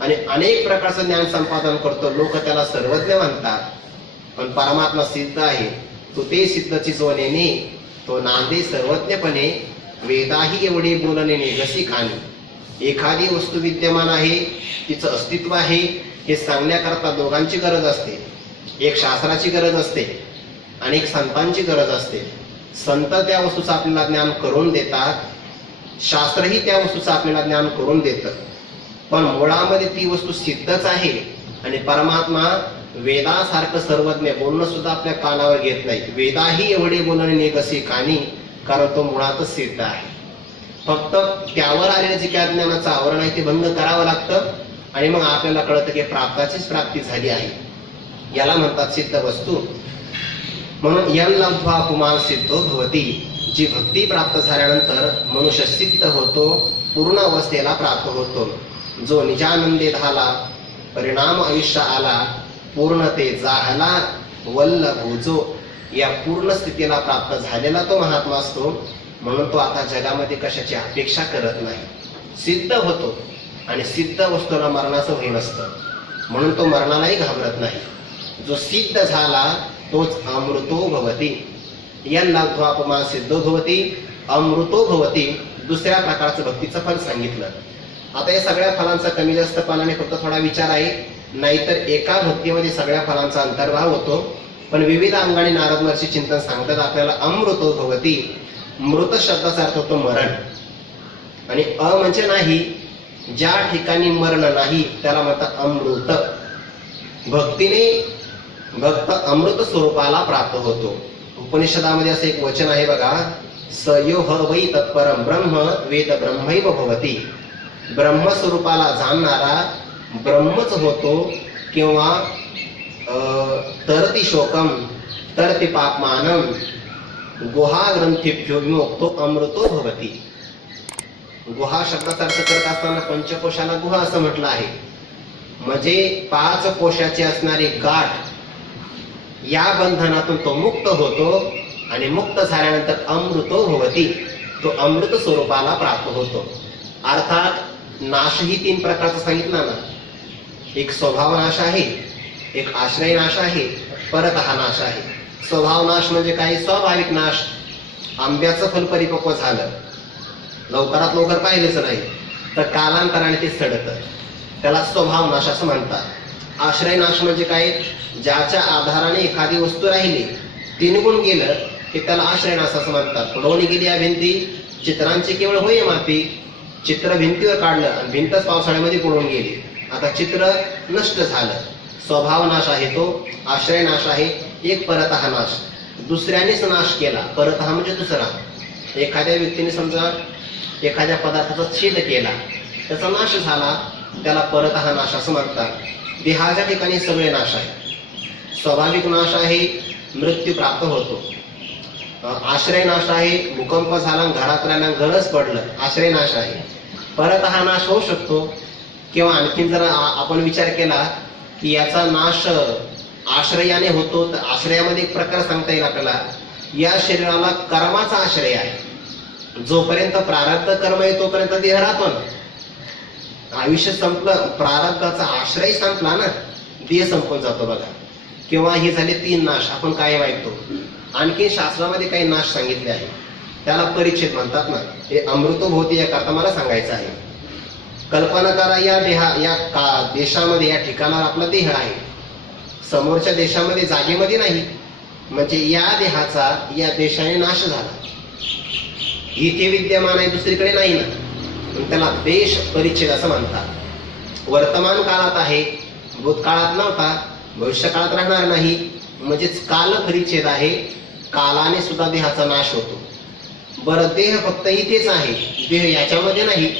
आणि अनेक प्रकारचं ज्ञान संपादन करतो, लोक त्याला सर्वज्ञ म्हणतात, पण परमात्मा सिद्ध आहे. तो ते सिद्धची जोनेने तो नांदे सर्वज्ञपणे, वेदाही एवढे बोलणे निगसी कानी. एखादी वस्तू विद्यमान आहे, तिचं अस्तित्व आहे, हे सांगण्याकरता दोघांची गरज असते. एक शास्त्राची गरज असते आणि एक संतांची गरज असते. संत त्या वस्तूचं आपल्याला ज्ञान करून देतात, शास्त्रही त्या वस्तूचं आपल्याला ज्ञान करून देतं. पण मुळामध्ये ती वस्तू सिद्धच आहे. आणि परमात्मा वेदासारखं सर्वज्ञ बोलणं सुद्धा आपल्या कानावर घेत नाही. वेदाही एवढे बोलणे निगसी कानी, कारण तो मुळातच सिद्ध आहे. फक्त त्यावर आलेलं जे काय ज्ञानाचं आवरण आहे ते भंग करावं लागतं आणि मग आपल्याला कळतं की प्राप्ताचीच प्राप्ती झाली आहे. याला म्हणतात सिद्ध वस्तू. म्हणून यन लब्ध्वा पुमान सिद्धो भवती. जी भक्ती प्राप्त झाल्यानंतर मनुष्य सिद्ध होतो, पूर्ण अवस्थेला प्राप्त होतो. जो निजानंदे झाला, परिणाम आयुष्य आला, पूर्णते जाहला वल्लभो. या पूर्ण स्थितीला प्राप्त झालेला तो महात्मा असतो. म्हणून तो आता जगामध्ये कशाची अपेक्षा करत नाही, सिद्ध होतो. आणि सिद्ध वस्तूला मरणाचं भय नसतं, म्हणून तो मरणालाही घाबरत नाही. जो सिद्ध झाला तोच अमृतो भवती. यन लब्ध्वा पुमान सिद्धो भवती अमृतो भवती. दुसऱ्या प्रकारचं भक्तीचं फल सांगितलं. आता या सगळ्या फलांचा कमी जास्तपणाने फक्त थोडा विचार आहे नाहीतर एका भक्तीमध्ये सगळ्या फलांचा अंतर्भाव होतो. पण विविध अंगाने नारद महर्षी चिंतन सांगतात आपल्याला अमृतो भवती. मृत शब्दाचा अर्थ होतो मरण, आणि म्हणजे नाही, ज्या ठिकाणी मरण नाही त्याला म्हणतात अमृत. भक्तीने भक्त अमृत स्वरूपाला प्राप्त होतो. उपनिषदामध्ये असं एक वचन आहे बघा, स यो ह वै तत्परम ब्रह्म वेद ब्रह्मैव भवती. ब्रह्मस्वरूपाला जाणणारा ब्रह्मच होतो, किंवा तरती शोकम तरती पापमानम गुहा ग्रंथीभ्यो विमुक्तो अमृतो भवती. गुहा शब्दाचा अर्थ करत असताना पंचकोशाला गुहा असं म्हटलं आहे. म्हणजे 5 कोशाची असणारी गाठ, या बंधनातून तो मुक्त होतो, आणि मुक्त झाल्यानंतर अमृतो भवती, तो अमृत स्वरूपाला प्राप्त होतो. अर्थात नाशही 3 प्रकारचा सांगितला ना. एक स्वभाव नाश आहे, एक आश्रय नाश आहे, परत हा नाश आहे. स्वभाव नाश म्हणजे काय? स्वाभाविक नाश. आंब्याचं फल परिपक्व झालं, लवकरात लवकर पाहिलेच नाही, तर कालांतराने ते सडतं, त्याला स्वभाव नाश असं म्हणतात. आश्रय नाश म्हणजे काय? ज्याच्या आधाराने एखादी वस्तू राहिली, ती निघून गेलं की त्याला आश्रय नाश असं म्हणतात. पडवून गेली या भिंती, चित्रांची केवळ होय माती. चित्र भिंतीवर काढलं आणि भिंतच पावसाळ्यामध्ये पडून गेली, आता चित्र नष्ट झालं. स्वभाव नाश आहे तो, आश्रय नाश आहे. एक परतः नाश, दुसऱ्यानेच नाश केला. परतः म्हणजे दुसरा. एखाद्या व्यक्तीने समजा एखाद्या पदार्थाचा छेद केला, त्याचा नाश झाला, त्याला परतः नाश असं म्हणतात. देहाच्या ठिकाणी सगळे नाश आहे. स्वाभाविक नाश आहे, मृत्यू प्राप्त होतो. आश्रय नाश आहे, भूकंप झाला, घरातल्याला गरज पडलं, आश्रय नाश आहे. परतः नाश होऊ शकतो. किंवा आणखीन जर आपण विचार केला की याचा नाश आश्रयाने होतो, तर आश्रयामध्ये एक प्रकार सांगता येईल आपल्याला. या शरीराला कर्माचा आश्रय आहे. जोपर्यंत प्रारब्ध कर्म आहे तोपर्यंत देह राहतो ना. आयुष्य संपलं, प्रारब्धाचा आश्रय संपला ना, देह संपून जातो बघा. किंवा हे झाले 3 नाश, आपण काय ऐकतो. आणखी शास्त्रामध्ये काही नाश सांगितले आहे, त्याला परिच्छेद म्हणतात ना. हे अमृतोभवती या करता मला सांगायचं आहे. कल्पना करा, या देशामध्ये, या ठिकाणावर आपला देह आहे, समोरच्या देशामध्ये जागेमध्ये नाही. म्हणजे या देहाचा या देशाने नाश झाला. इथे विद्यमान आहे, दुसरीकडे नाही ना, त्याला देश परिच्छेद असं म्हणतात. वर्तमान काळात आहे, भूतकाळात नव्हता, भविष्य काळात राहणार नाही, म्हणजेच काल परिच्छेद आहे. कालाने सुद्धा देहाचा नाश होतो. बरं, देह फक्त इथेच आहे, देह याच्यामध्ये नाही,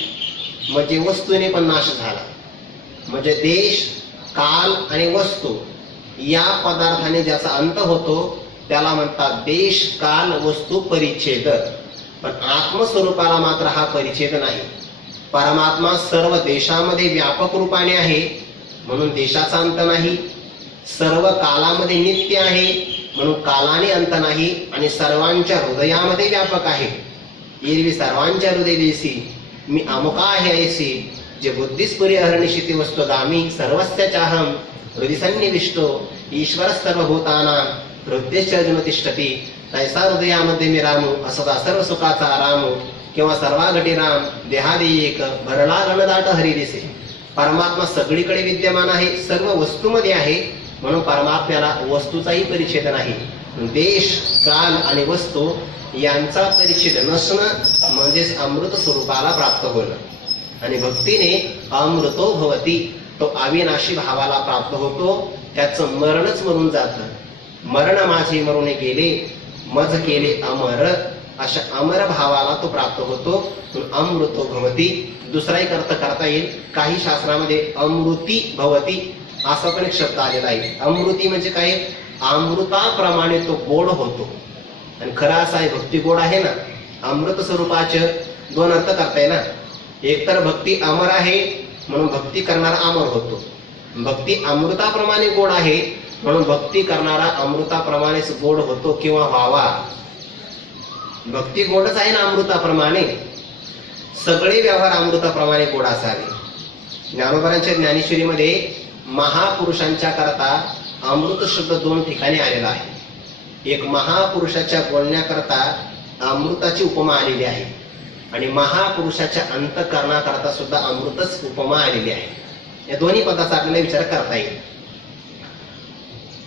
म्हणजे वस्तूने पण नाश झाला. म्हणजे देश, काल आणि वस्तू या पदार्थाने ज्याचा अंत होतो त्याला म्हणतात देश, काल, वस्तू परिच्छेद. पण आत्मस्वरूपाला मात्र हा परिच्छेद नाही. परमात्मा सर्व देशामध्ये व्यापक रूपाने आहे, म्हणून देशाचा अंत नाही. सर्व कालामध्ये नित्य आहे, म्हणून कालाने अंत नाही. आणि सर्वांच्या हृदयामध्ये व्यापक आहे. एरवी सर्वांच्या हृदय देसी मी अमुका आहे ऐसी, जे बुद्धिस्पुरी अहर्निशिती वस्तू दामी सर्वस्याचाहम हृदय सन्निविष्टो ईश्वर सर्वभूतानां हृदयेच अर्जुन तिष्ठती. तैसा हृदयामध्ये मी रामू, असदा सर्व सुखाचा रामू. किंवा सर्वाघटी राम देहादी एक, भरला रणदाट हरी दिसे. परमात्मा सगळीकडे विद्यमान आहे, सर्व वस्तूमध्ये आहे, म्हणून परमात्म्याला वस्तूचाही परिच्छेद नाही. देश, काल आणि वस्तू यांचा परिच्छेद नसणं म्हणजेच अमृत स्वरूपाला प्राप्त होणं. आणि भक्तीने अमृतो भवती, तो अविनाशी भावाला प्राप्त होतो. त्याचं मरणच मरून जातं. मरण माझे मरून गेले, मज केले अमर, अशा अमर भावाला तो प्राप्त होतो. अमृतो भवती. दुसरा एक अर्थ करता येईल. काही शास्त्रामध्ये अमृती भवती असा पण एक शब्द आलेला आहे. अमृती म्हणजे काय? अमृताप्रमाणे तो गोड होतो. आणि खरा असा आहे, भक्ती गोड आहे ना. अमृत स्वरूपाचे 2 अर्थ करता येईल ना. एक तर भक्ती अमर आहे, म्हणून भक्ती करणारा अमर होतो. भक्ती अमृताप्रमाणे गोड आहे, म्हणून भक्ती करणारा अमृताप्रमाणेच गोड होतो किंवा व्हावा. भक्ती गोडच आहे ना अमृताप्रमाणे. सगळे व्यवहार अमृताप्रमाणे गोड असावे. ज्ञानोबांच्या ज्ञानेश्वरीमध्ये महापुरुषांच्या करता अमृत शब्द 2 ठिकाणी आलेला आहे. एक महापुरुषाच्या बोलण्याकरता अमृताची उपमा आलेली आहे, आणि महापुरुषाच्या अंतःकरणाकरता सुद्धा अमृतच उपमा आलेली आहे. या दोन्ही पदाचा आपल्याला विचार करता येईल.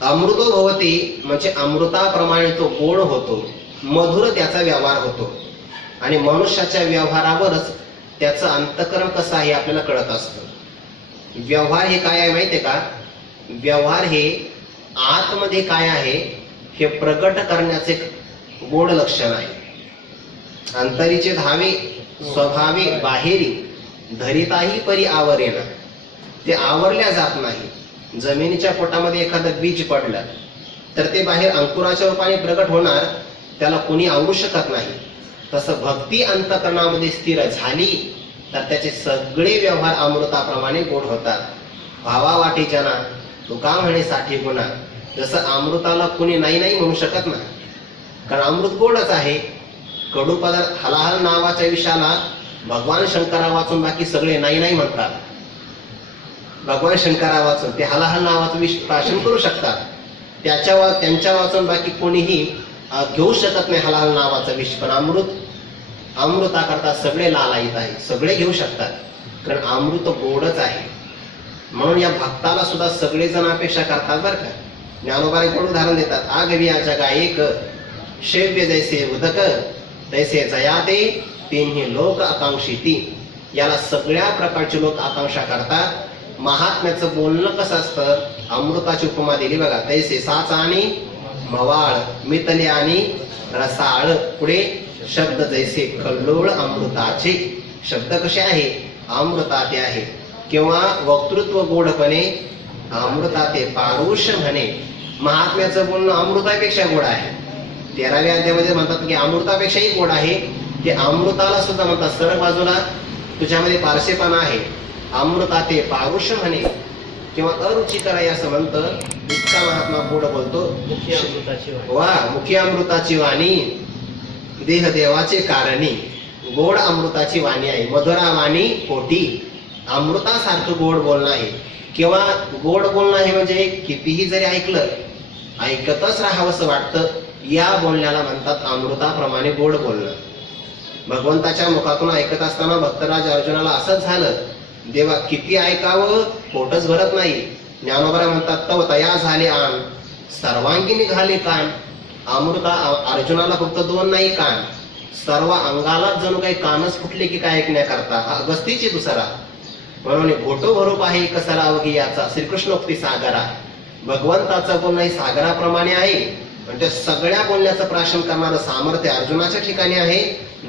अमृतो भवती म्हणजे अमृताप्रमाणे तो गोड होतो, मधुर त्याचा व्यवहार होतो. आणि मनुष्याच्या व्यवहारावरच त्याचं अंतःकरण कसं आहे आपल्याला कळत असतं. व्यवहार हे काय आहे माहितीये का? व्यवहार हे आतमध्ये काय आहे हे प्रकट करण्याचे गोड लक्षण आहे. अंतरीचे धावे स्वभावे बाहेरी धरिताही परी आवरेना. ते आवरल्या जात नाही. जमिनीच्या पोटामध्ये एखादं बीज पडलं तर ते बाहेर अंकुराच्या रूपाने प्रकट होणार, त्याला कोणी आवरू शकत नाही. तसं भक्ती अंतःकरणामध्ये स्थिर झाली तर त्याचे सगळे व्यवहार अमृताप्रमाणे गोड होतात. भावा वाटे जना तुका म्हणे साठी गुणा. जसं अमृताला कोणी नाही नाही म्हणू शकत नाही, कारण अमृत गोडच आहे. कडू पदार्थ हलाहल नावाच्या विषयाला भगवान शंकरा वाचून बाकी सगळे नाही नाही म्हणतात. भगवान शंकरा वाचून ते हलाहल नावाचं विष प्राशन करू शकतात, त्यांच्या वाचून बाकी कोणीही घेऊ शकत नाही हलाहल नावाचं विष. पण अमृताकरता सगळे लालायित आहे, सगळे घेऊ शकतात, कारण अमृत गोडच आहे. म्हणून या भक्ताला सुद्धा सगळेजण अपेक्षा करतात बरं का. ज्ञानोबा कोण उदाहरण देतात. आगविया जगा एक शैव्य जैसे उदक तैसे जयाते तिन्ही लोक आकांक्षिती. याला सगळ्या प्रकारचे लोक आकांक्षा करतात. महात्म्याचं बोलणं कसं असतं, अमृताची उपमा दिली बघा. तैसे साच आणि मवाळ मितले आणि रसाळ. पुढे शब्द जैसे कल्लोळ अमृताचे. शब्द कसे आहे, अमृताते आहे. किंवा वक्तृत्व गोडपणे अमृताते पारुष म्हणे. महात्म्याचं बोलणं अमृतापेक्षा गोड आहे. 13व्या अध्यायामध्ये म्हणतात की अमृतापेक्षाही गोड आहे. ते अमृताला सुद्धा म्हणतात सरळ बाजूला तुझ्यामध्ये पारसेपणा आहे. अमृताते पारुष म्हणे किंवा अरुचिकर आहे असं म्हणतं. इतका महात्मा गोड बोलतो. मुखी अमृताची वाणी देह देवाचे कारणी. गोड अमृताची वाणी आहे. मधुरा वाणी पोटी. अमृतासारखं गोड बोलणं आहे. किंवा गोड बोलणं आहे म्हणजे कितीही जरी ऐकलं ऐकतच राहावंसं वाटतं, या बोलण्याला म्हणतात अमृताप्रमाणे गोड बोलणं. भगवंताच्या मुखातून ऐकत असताना भक्तराज अर्जुनाला असंच झालं. देवा किती ऐकावं पोटच भरत नाही. ज्ञानोबा म्हणतात तव तया झाले आण सर्वांगी निघाले कान. अमृता अर्जुनाला फक्त 2 नाही कान, सर्व अंगालाच जणू काही कानच फुटले की काय ऐकण्याकरता. हा अगस्तीची दुसरा. म्हणून घोटो भरूप आहे कसला अवघी याचा. श्रीकृष्णोक्ती सागरा. भगवंताचं बोलणं सागराप्रमाणे आहे. म्हणजे सगळ्या बोलण्याचं प्राशन करणारं सामर्थ्य अर्जुनाच्या ठिकाणी आहे.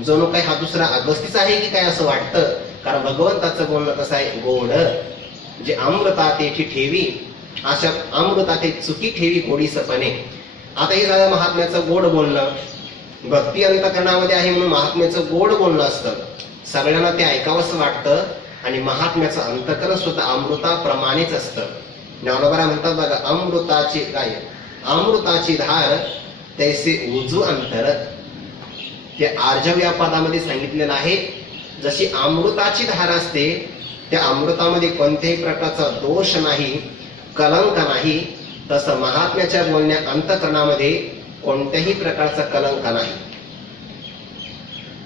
जणू काही हा दुसरा अगस्तीच आहे की काय असं वाटतं. कारण भगवंताचं बोलणं कसं आहे, गोड. जे अमृताते ठेवी अशा अमृताते चुकी ठेवी गोडीसपणे. आता हे झालं महात्म्याचं गोड बोलणं. भक्ती अंतःकरणामध्ये आहे म्हणून महात्म्याचं गोड बोलणं असतं. सगळ्यांना ते ऐकावंसं वाटतं. आणि महात्म्याचं अंतःकरण सुद्धा अमृताप्रमाणेच असतं. ज्ञानोबा म्हणतात बघा अमृताची काय, अमृताची धार तैसे उजू अंतर. ते आर्जव या पदामध्ये सांगितलेलं आहे. जशी अमृताची धार असते त्या अमृतामध्ये कोणत्याही प्रकारचा दोष नाही, कलंक नाही, तसं महात्म्याच्या बोलण्या अंतःकरणामध्ये कोणत्याही प्रकारचा कलंक नाही.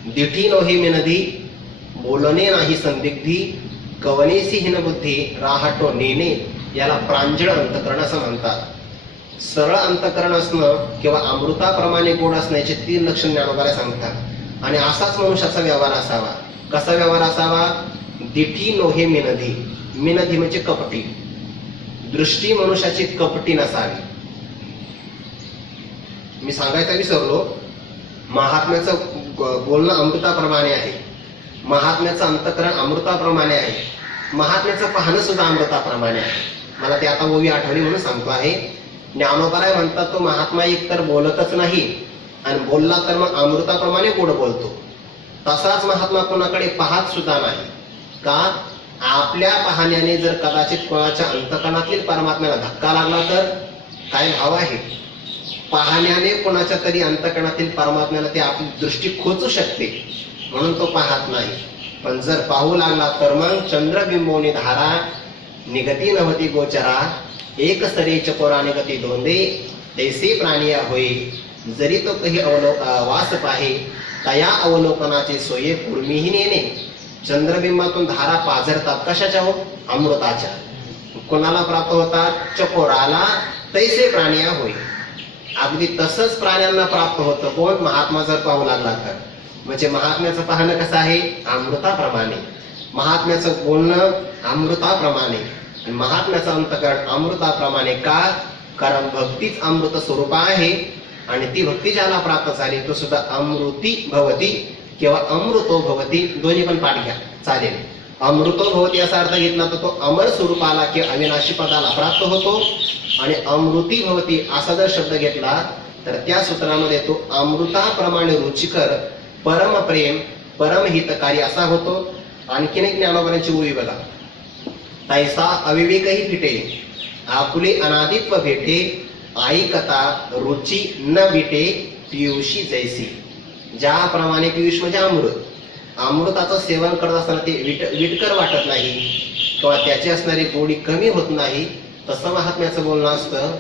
दिठी नोही मिनदी बोलणे नाही संदिग्धी कवनेसी हिन बुद्धी राहटो नेणे. याला प्रांजळ अंतःकरण असं म्हणतात. सरळ अंतःकरण असणं किंवा अमृताप्रमाणे गोड असण्याचे 3 लक्षण ज्ञानोबा सांगतात. आणि असाच मनुष्याचा व्यवहार असावा. कसा व्यवहार असावा, दिठी नोहे मिनधी. मिनधी म्हणजे कपटी. दृष्टी मनुष्याची कपटी नसावी. मी सांगायचं विसरलो, महात्म्याचं बोलणं अमृताप्रमाणे आहे. महात्म्याचं अंतःकरण अमृताप्रमाणे आहे. महात्म्याचं पाहणं सुद्धा अमृताप्रमाणे आहे. मला ते आता ओवी आठवली म्हणून सांगतो आहे. ज्ञानोबा म्हणतात तो महात्मा एक तर बोलतच नाही आणि बोलला तर मग अमृताप्रमाणे गोड बोलतो. तसाच महात्मा कोणाकडे पाहत सुद्धा नाही. का, आपल्या पाहण्याने जर कदाचित कोणाच्या अंतःकरणातील परमात्म्याला धक्का लागला तर काय भाव आहे. पाहण्याने कोणाच्या तरी अंतःकरणातील परमात्म्याला ते आपली दृष्टी खोचू शकते म्हणून तो पाहत नाही. पण जर पाहू लागला तर मग चंद्रबिंबोनी धारा निगती नव्हती गोचरा. एक स्तरे चकोरा निगती दोंदे तैसे प्राणी होई. जरी तो काही वास पाहे तया अवलोकनाचे सोये पूर्वीही नेणे. चंद्रबिंबातून धारा पाझरतात कशाच्या हो, अमृताच्या. कोणाला प्राप्त होतात? चकोराला तैसे प्राणिया होई. अगदी तसंच प्राण्यांना प्राप्त होतं. कोण? महात्मा जर पाहू लागला तर. म्हणजे महात्म्याचं पाहणं कसं आहे? अमृताप्रमाणे. महात्म्याचं बोलणं अमृताप्रमाणे आणि महात्म्याचं अंतकरण अमृताप्रमाणे. का? कारण भक्तीच अमृत स्वरूप आहे आणि ती भक्ती ज्याला प्राप्त झाली तो सुद्धा अमृती भवती किंवा अमृतो भवती, दोन्ही पण पाठ घ्या चालेल. अमृतो भवती असा अर्थ घेतला तर तो अमर स्वरूपाला किंवा अविनाशी पदाला प्राप्त होतो आणि अमृती भवती असा जर शब्द घेतला तर त्या सूत्रामध्ये तो अमृताप्रमाणे रुचिकर, परमप्रेम, परमहितकारी असा होतो. आणखीन एक ज्ञानोबांची ओवी बघा. तैसा अविवेकही फिटे, आपुले अनादित्व भेटे, ऐकता रुची न विटे, पियुषी जैसी. ज्याप्रमाणे पियुष म्हणजे अमृत, अमृताचं सेवन करत असताना ते विटकर वाटत नाही किंवा त्याची असणारी गोडी कमी होत नाही, तसं महात्म्याचं बोलणं असतं.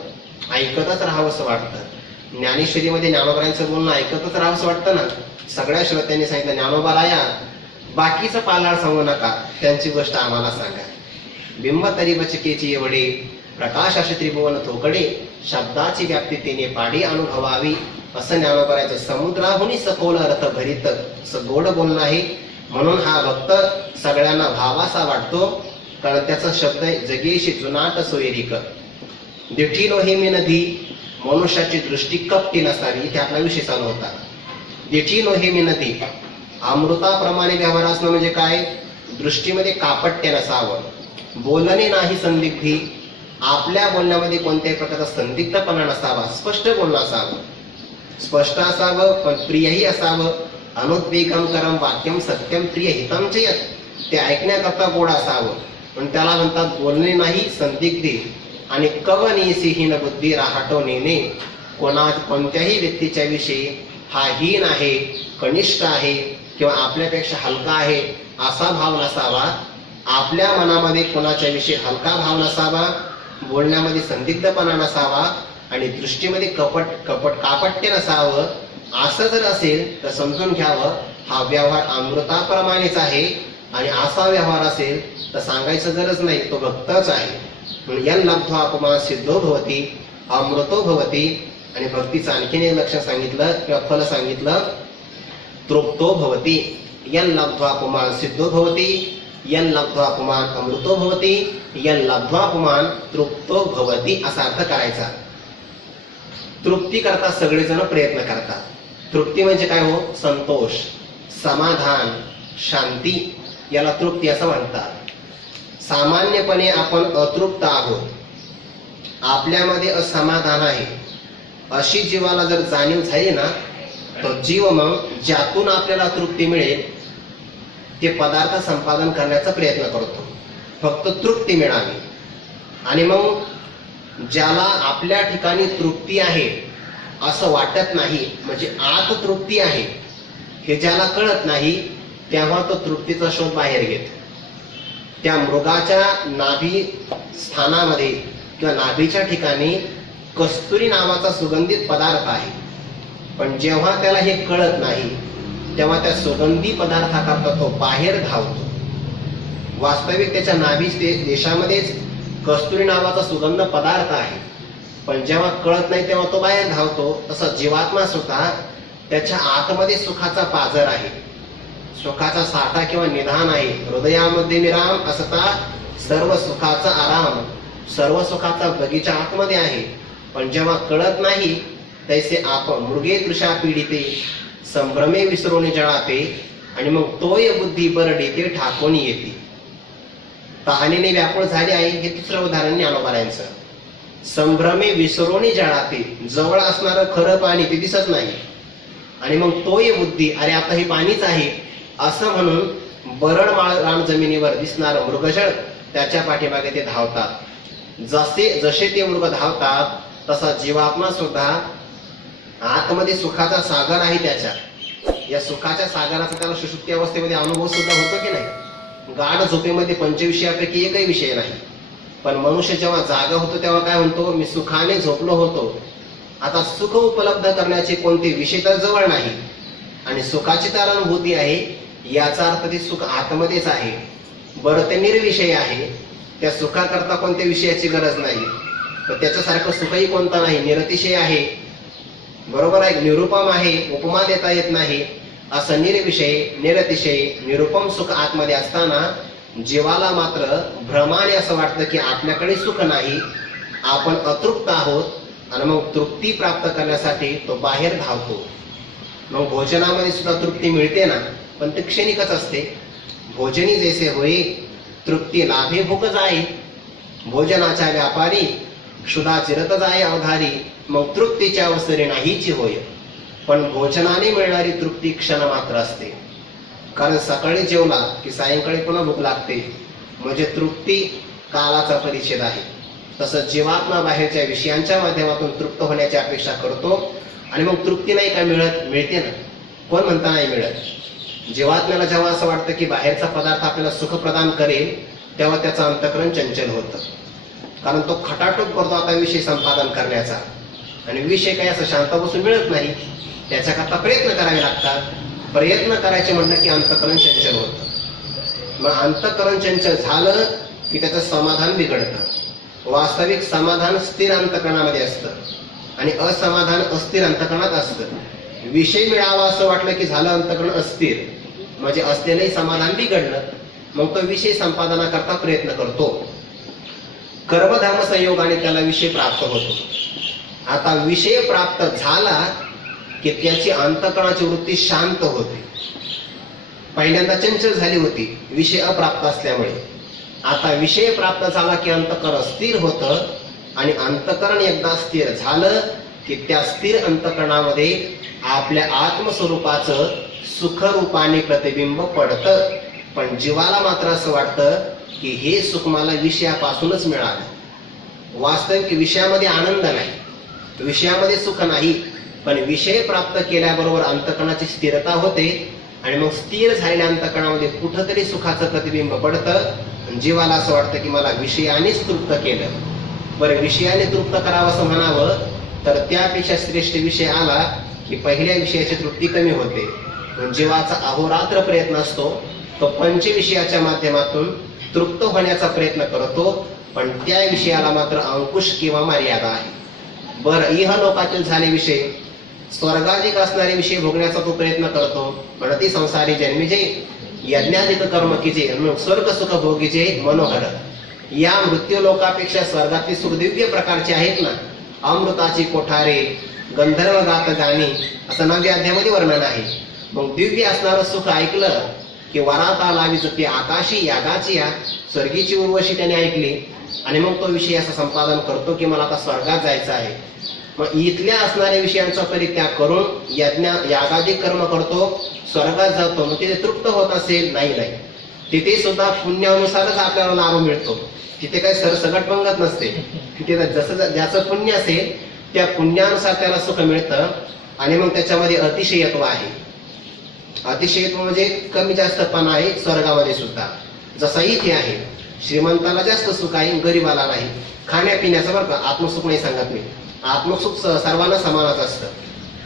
ऐकतच राहावंसं वाटतं. ज्ञानेश्वरीमध्ये ज्ञानोबांचं बोलणं ऐकतच राहावंसं वाटतं ना. सगळ्या श्रोत्यांनी सांगितलं ज्ञानोबाला या, बाकीचं पालाळ सांगू नका, त्यांची गोष्ट आम्हाला सांगा. बिंब तरी बचकेची एवढे, प्रकाशाशी त्रिभुवन थोकडे, शब्दाची व्याप्ती तिने पाडी अनुभवावी. असं ज्ञानोबाचं समुद्राहुनी सखोल अर्थ भरित गोड बोलणं आहे. म्हणून हा भक्त सगळ्यांना भावासा वाटतो. कारण त्याचा शब्द आहे जगेशी जुनाट सोयरीक. दिठीलो हे मी नदी, मनुष्याची दृष्टी कपटी नसावी. इथे आपला विषय चालू होता. दिठीलो हे मी नदी, अमृताप्रमाणे व्यवहार असणं म्हणजे काय? दृष्टीमध्ये कापट्य नसावं, बोलणे नाही संदिग्धी, आपल्या बोलण्यामध्ये कोणत्याही प्रकारचा संदिग्धपणा नसावा, स्पष्ट बोलणं असावं, स्पष्ट असावं पण प्रियही असावं. अनुद्वेगम करम वाक्यम सत्यम प्रिय हितम चयत, ते ऐकण्याकरता गोड असावं. पण त्याला म्हणतात बोलणे नाही संदिग्धी. आणि कवनीसीहीन बुद्धी राहतो नेणे, कोणत्याही व्यक्तीच्या विषयी हा हीन आहे, कनिष्ठ आहे किंवा आपल्यापेक्षा हलका आहे असा भाव नसावा. आपल्या मनामध्ये कोणाच्या विषयी हलका भाव नसावा, बोलण्यामध्ये संदिग्धपणा नसावा आणि दृष्टीमध्ये कापट्य नसावं. असं जर असेल तर समजून घ्यावं हा व्यवहार अमृताप्रमाणेच आहे. आणि असा व्यवहार असेल तर सांगायचं गरज नाही, तो भक्तच आहे. यन लब्ध्वा अपमान सिद्धो भवती अमृतो भवती. आणि भक्तीचं आणखीन एक लक्षण सांगितलं किंवा फल सांगितलं, तृप्तो भवती. यन लब्ध्वा अपमान सिद्धो भवती, यन लब्ध्वा अपमान अमृतो भवती, यन लब्ध्वा अपमान तृप्तो भवती असा अर्थ करायचा. तृप्ती करता सगळेजण प्रयत्न करतात. तृप्ती म्हणजे काय हो? संतोष, समाधान, शांती, याला तृप्ती असं म्हणतात. सामान्यपणे आपण अतृप्त आहोत, आपल्यामध्ये असमाधान आहे, अशी जीवाला जर जाणीव झाली ना तर जीव मग ज्यातून आपल्याला तृप्ती मिळेल ते पदार्थ संपादन करण्याचा प्रयत्न करतो, फक्त तृप्ती मिळावी. आणि मग ज्याला आपल्या ठिकाणी तृप्ती आहे असं वाटत नाही, म्हणजे आत तृप्ती आहे हे ज्याला कळत नाही, तेव्हा तो तृप्तीचा शोध बाहेर घेतो. त्या मृगाच्या नाभी स्थानामध्ये किंवा नाभीच्या ठिकाणी कस्तुरी नावाचा सुगंधित पदार्थ आहे, पण जेव्हा त्याला हे कळत नाही तेव्हा त्या सुगंधी पदार्थाकरता तो बाहेर धावतो. वास्तविक त्याच्या नाभी देशामध्येच कस्तुरी नावाचा सुगंध पदार्थ आहे, पण जेव्हा कळत नाही तेव्हा तो बाहेर धावतो. तसा जीवात्मा सुद्धा त्याच्या आतमध्ये सुखाचा पाझर आहे, सुखाचा साठा किंवा निधान आहे. हृदयामध्ये विराम असता सर्व सुखाचा आराम, सर्व सुखाचा बगीचा आतमध्ये आहे. पण जेव्हा कळत नाही तैसे आपण मृगे दृशा पीडिते, संभ्रमे विसरून जळाते. आणि मग तोय बुद्धी बरडीते ठाकून येते. तहानेने व्याकुळ झाले आहे हे दुसरं उदाहरण ज्ञानोबांचं. संभ्रमे विसरून जळाते, जवळ असणारं खरं पाणी ते दिसत नाही. आणि मग तोय बुद्धी, अरे आता हे पाणीच आहे असं म्हणून बरड रान जमिनीवर दिसणारं मृगजळ त्याच्या पाठीमागे ते धावतात. जसे ते मृग धावतात तसा जीवात्मा सुद्धा आतमध्ये सुखाचा सागर आहे त्याच्या. या सुखाच्या सागराचा त्याला सुषुप्ती अवस्थेमध्ये अनुभव सुद्धा होतो की नाही? गाढ झोपेमध्ये पंचविषयापैकी एकही विषय नाही, पण मनुष्य जेव्हा जागा होतो तेव्हा काय म्हणतो? मी सुखाने झोपलो होतो. आता सुख उपलब्ध करण्याचे कोणते विषय तर जवळ नाही आणि सुखाची तर अनुभूती आहे, याचा अर्थ ते सुख आतमध्येच आहे. बरं ते निर्विषय आहे, त्या सुखाकरता कोणत्या विषयाची गरज नाही, तर त्याच्यासारखं सुखही कोणतं नाही, निरतिशय आहे, बरोबर आहे, निरुपम आहे, उपमा देता येत नाही, असं निर्विषय निरतिशय निरुपम सुख आतमध्ये असताना जीवाला मात्र भ्रमाने असं वाटतं की आपल्याकडे सुख नाही, आपण अतृप्त आहोत, आणि मग तृप्ती प्राप्त करण्यासाठी तो बाहेर धावतो. मग भोजनामध्ये सुद्धा तृप्ती मिळते ना, पण ते क्षणिकच असते. भोजनी जैसे होई तृप्ती लाभे भूक जाई, भोजनाच्या व्यापारी क्षुधा चिरत जाय अवधारी, मग तृप्तीच्या अवसरे नाहीची होय. पण भोजनाने मिळणारी तृप्ती क्षण मात्र असते, कारण सकाळी जेवला की सायंकाळी पुन्हा भूक लागते, म्हणजे तृप्ती कालाचा परिच्छेद आहे. तसं जीवात्मा बाहेरच्या विषयांच्या माध्यमातून तृप्त होण्याची अपेक्षा करतो, आणि मग तृप्ती नाही का मिळत, मिळते ना, कोण म्हणता नाही मिळत. जीवात्म्याला जेव्हा असं वाटतं की बाहेरचा पदार्थ आपल्याला सुख प्रदान करेल, तेव्हा त्याचं अंतःकरण चंचल होतं, कारण तो खटाटोप करतो आता विषय संपादन करण्याचा, आणि विषय काही असं शांत बसून मिळत नाही, त्याच्याकरता प्रयत्न करावे लागतात. प्रयत्न करायचे म्हटलं की अंतःकरण चंचल होतं. मग अंतःकरण चंचल झालं की त्याचं समाधान बिघडतं. वास्तविक समाधान स्थिर अंतःकरणामध्ये असतं, आणि असमाधान अस्थिर अंतःकरणात असतं. विषय मिळावा असं वाटलं की झालं अंतःकरण अस्थिर, म्हणजे असलेलंही समाधान बिघडलं, मग तो विषय संपादनाकरता प्रयत्न करतो. कर्मधर्म संयोगाने त्याला विषय प्राप्त होतो. आता विषय प्राप्त झाला की त्याची अंतःकरणाची वृत्ती शांत होते. पहिल्यांदा चंचल झाली होती विषय अप्राप्त असल्यामुळे, आता विषय प्राप्त झाला की अंतःकरण स्थिर होतं, आणि अंतःकरण एकदा स्थिर झालं की त्या स्थिर अंतःकरणामध्ये आपल्या आत्मस्वरूपाचं सुखरूपाने प्रतिबिंब पडतं. पण जीवाला मात्र असं वाटतं की हे सुख मला विषयापासूनच मिळालं. वास्तविक विषयामध्ये आनंद नाही, विषयामध्ये सुख नाही, पण विषय प्राप्त केल्याबरोबर अंतःकरणाची स्थिरता होते, आणि मग स्थिर झालेल्या अंतःकरणामध्ये कुठंतरी सुखाचं प्रतिबिंब पडतं. जीवाला असं वाटतं की मला विषयानेच तृप्त केलं. बरं, विषयाने तृप्त करावं असं म्हणावं तर त्यापेक्षा श्रेष्ठ विषय आला की पहिल्या विषयाची तृप्ती कमी होते. जीवाचा अहोरात्र प्रयत्न असतो, तो पंचविषयाच्या माध्यमातून तृप्त होण्याचा प्रयत्न करतो, पण त्या विषयाला मात्र अंकुश किंवा मर्यादा आहे. बरं, इहलोकातील झाले विषय, स्वर्गाधिक असणारे विषय भोगण्याचा तो प्रयत्न करतो. म्हणती संसारी जन्मीजे यज्ञाधिक कर्म कीजे, स्वर्ग सुख भोगीजे मनोहर. या मृत्यू लोकापेक्षा स्वर्गातील सुख दिव्य प्रकारचे आहेत ना. अमृताची कोठारे, गंधर्व गात गाणी, असं 9व्या अध्यायामध्ये वर्णन आहे. मग दिव्य असणारं सुख ऐकलं की वरात लावीच ते आकाशी यागाची या स्वर्गीची उर्वशी त्याने ऐकली, आणि मग तो विषय असं संपादन करतो की मला आता स्वर्गात जायचं आहे. मग इथल्या असणाऱ्या विषयांचा परित्याग करून यागाधिक कर्म करतो, स्वर्गात जातो. मग तिथे तृप्त होत असेल, नाही, तिथे सुद्धा पुण्यानुसारच आपल्याला लाभ मिळतो. तिथे काही सरसगट पंगत नसते. तिथे जसं ज्याचं पुण्य असेल त्या पुण्यानुसार त्याला सुख मिळतं, आणि मग त्याच्यामध्ये अतिशयत्व आहे. अतिशयत्व म्हणजे कमी जास्तपणा आहे स्वर्गामध्ये सुद्धा. जसं इथे आहे, श्रीमंताला जास्त सुख आहे, गरीबाला नाही. खाण्यापिण्याचं बरं का, आत्मसुख नाही सांगत मी, आत्मसुख सर्वांना समानच असतं.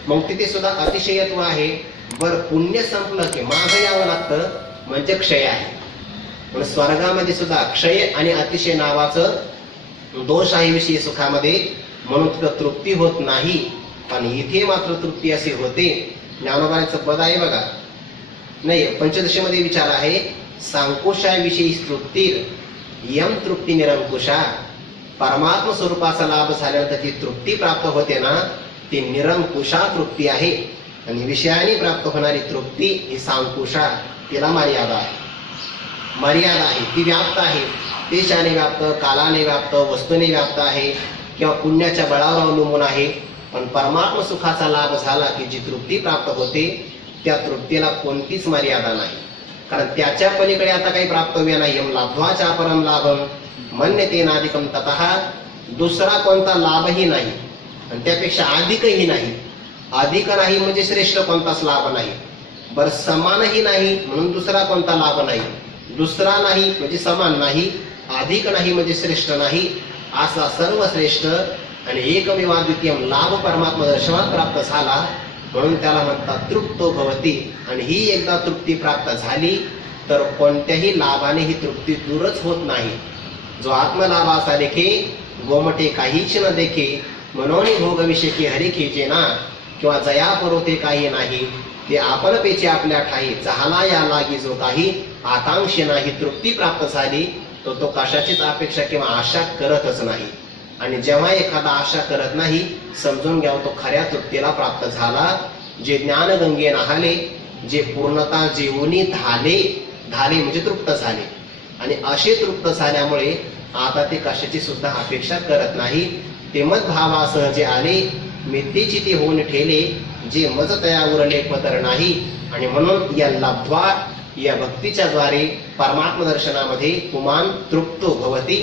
मग तिथे सुद्धा अतिशयत्व आहे. बरं, पुण्य संपलं की मागं यावं लागतं, म्हणजे क्षय आहे. पण स्वर्गामध्ये सुद्धा क्षय आणि अतिशय नावाचं दोष आहे विषयी सुखामध्ये, म्हणून तिथं तृप्ती होत नाही. पण इथे मात्र तृप्ती अशी होते. ज्ञानोबाचं पद आहे बघा, नाही, पंचदशीमध्ये विचार आहे, सांकुशाविषयी तृप्तीर यम तृप्ती निरंकुशा. परमात्म स्वरूपाचा लाभ झाल्यानंतर ती तृप्ती प्राप्त होते ना, ती निरंकुशा तृप्ती आहे. आणि विषयाने प्राप्त होणारी तृप्ती ही सांकुशा, तिला मर्यादा आहे. मर्यादा आहे, ती व्याप्त आहे, देशाने व्याप्त, कालाने व्याप्त, वस्तूने व्याप्त आहे, किंवा पुण्याच्या बळावर अवलंबून आहे. पण परमात्म सुखाचा लाभ झाला की जी तृप्ती प्राप्त होते, त्या तृप्तीला कोणतीच मर्यादा नाही. कारण त्याच्या पलीकडे आता काही प्राप्तव्य नाही. लाभवाचा परम लाभम मन्यतेनाधिकम ततः, दुसरा कोणता लाभही नाही, आणि त्यापेक्षा अधिकही नाही. अधिक नाही म्हणजे श्रेष्ठ कोणताच लाभ नाही. बरं, समानही नाही म्हणून दुसरा कोणता लाभ नाही. दुसरा नाही म्हणजे समान नाही, अधिक नाही म्हणजे श्रेष्ठ नाही. असा सर्वश्रेष्ठ आणि एकमेवाद्वितीय लाभ परमात्मा दर्शनात प्राप्त झाला, म्हणून त्याला म्हणतात तृप्तो भवती. आणि ही एकदा तृप्ती प्राप्त झाली तर कोणत्याही लाभाने ही तृप्ती दूरच होत नाही. जो आत्मलाभाचा लेखे गोमटे काहीच न देखे, मनोनी भोगविषयी हरिखे जेना, किंवा जया परोते काही नाही, ते आपण पेचे आपल्या ठाई, झाला या लागी जो काही आकांक्षी नाही, तृप्ती प्राप्त झाली तो कशाचीच अपेक्षा किंवा आशा करतच नाही. आणि जेव्हा एखादा आशा करत नाही, समजून घ्यावं तो खऱ्या तृप्तीला प्राप्त झाला. जे ज्ञान गंगे नाहले, जे पूर्णता जीवनी धाले म्हणजे तृप्त झाले, आणि असे तृप्त झाल्यामुळे आता ते कशाची सुद्धा अपेक्षा करत नाही. ते मत भावासह जे आले, मित्तेची ती होऊन ठेले, जे मज तया उरले पतर नाही. आणि म्हणून या लब्ध्वा, या भक्तीच्या द्वारे परमात्म दर्शनामध्ये पुमान तृप्तो भवती.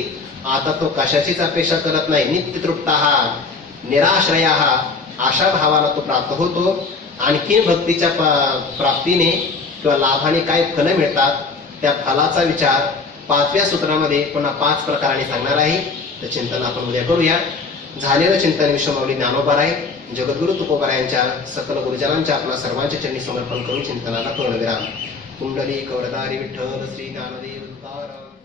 आता तो कशाचीच अपेक्षा करत नाही. नित्य तृप्त हा, निराश्रया हा, अशा भावाला तो प्राप्त होतो. आणखी भक्तीच्या प्राप्तीने किंवा लाभाने काय फलं मिळतात, त्या फलाचा विचार 5व्या सूत्रामध्ये पुन्हा 5 प्रकाराने सांगणार आहे. तर चिंतन आपण उद्या करूया. झालेलं चिंतन विश्वमाऊली ज्ञानोबाराय, जगद्गुरु तुकोबारायांच्या सकल गुरुजनांच्या आपल्या सर्वांच्या चरणी समर्पण करून चिंतनाला पूर्णविराम. कुंडली कवरदारी विठ्ठल श्री ज्ञानदेव तुकाराम.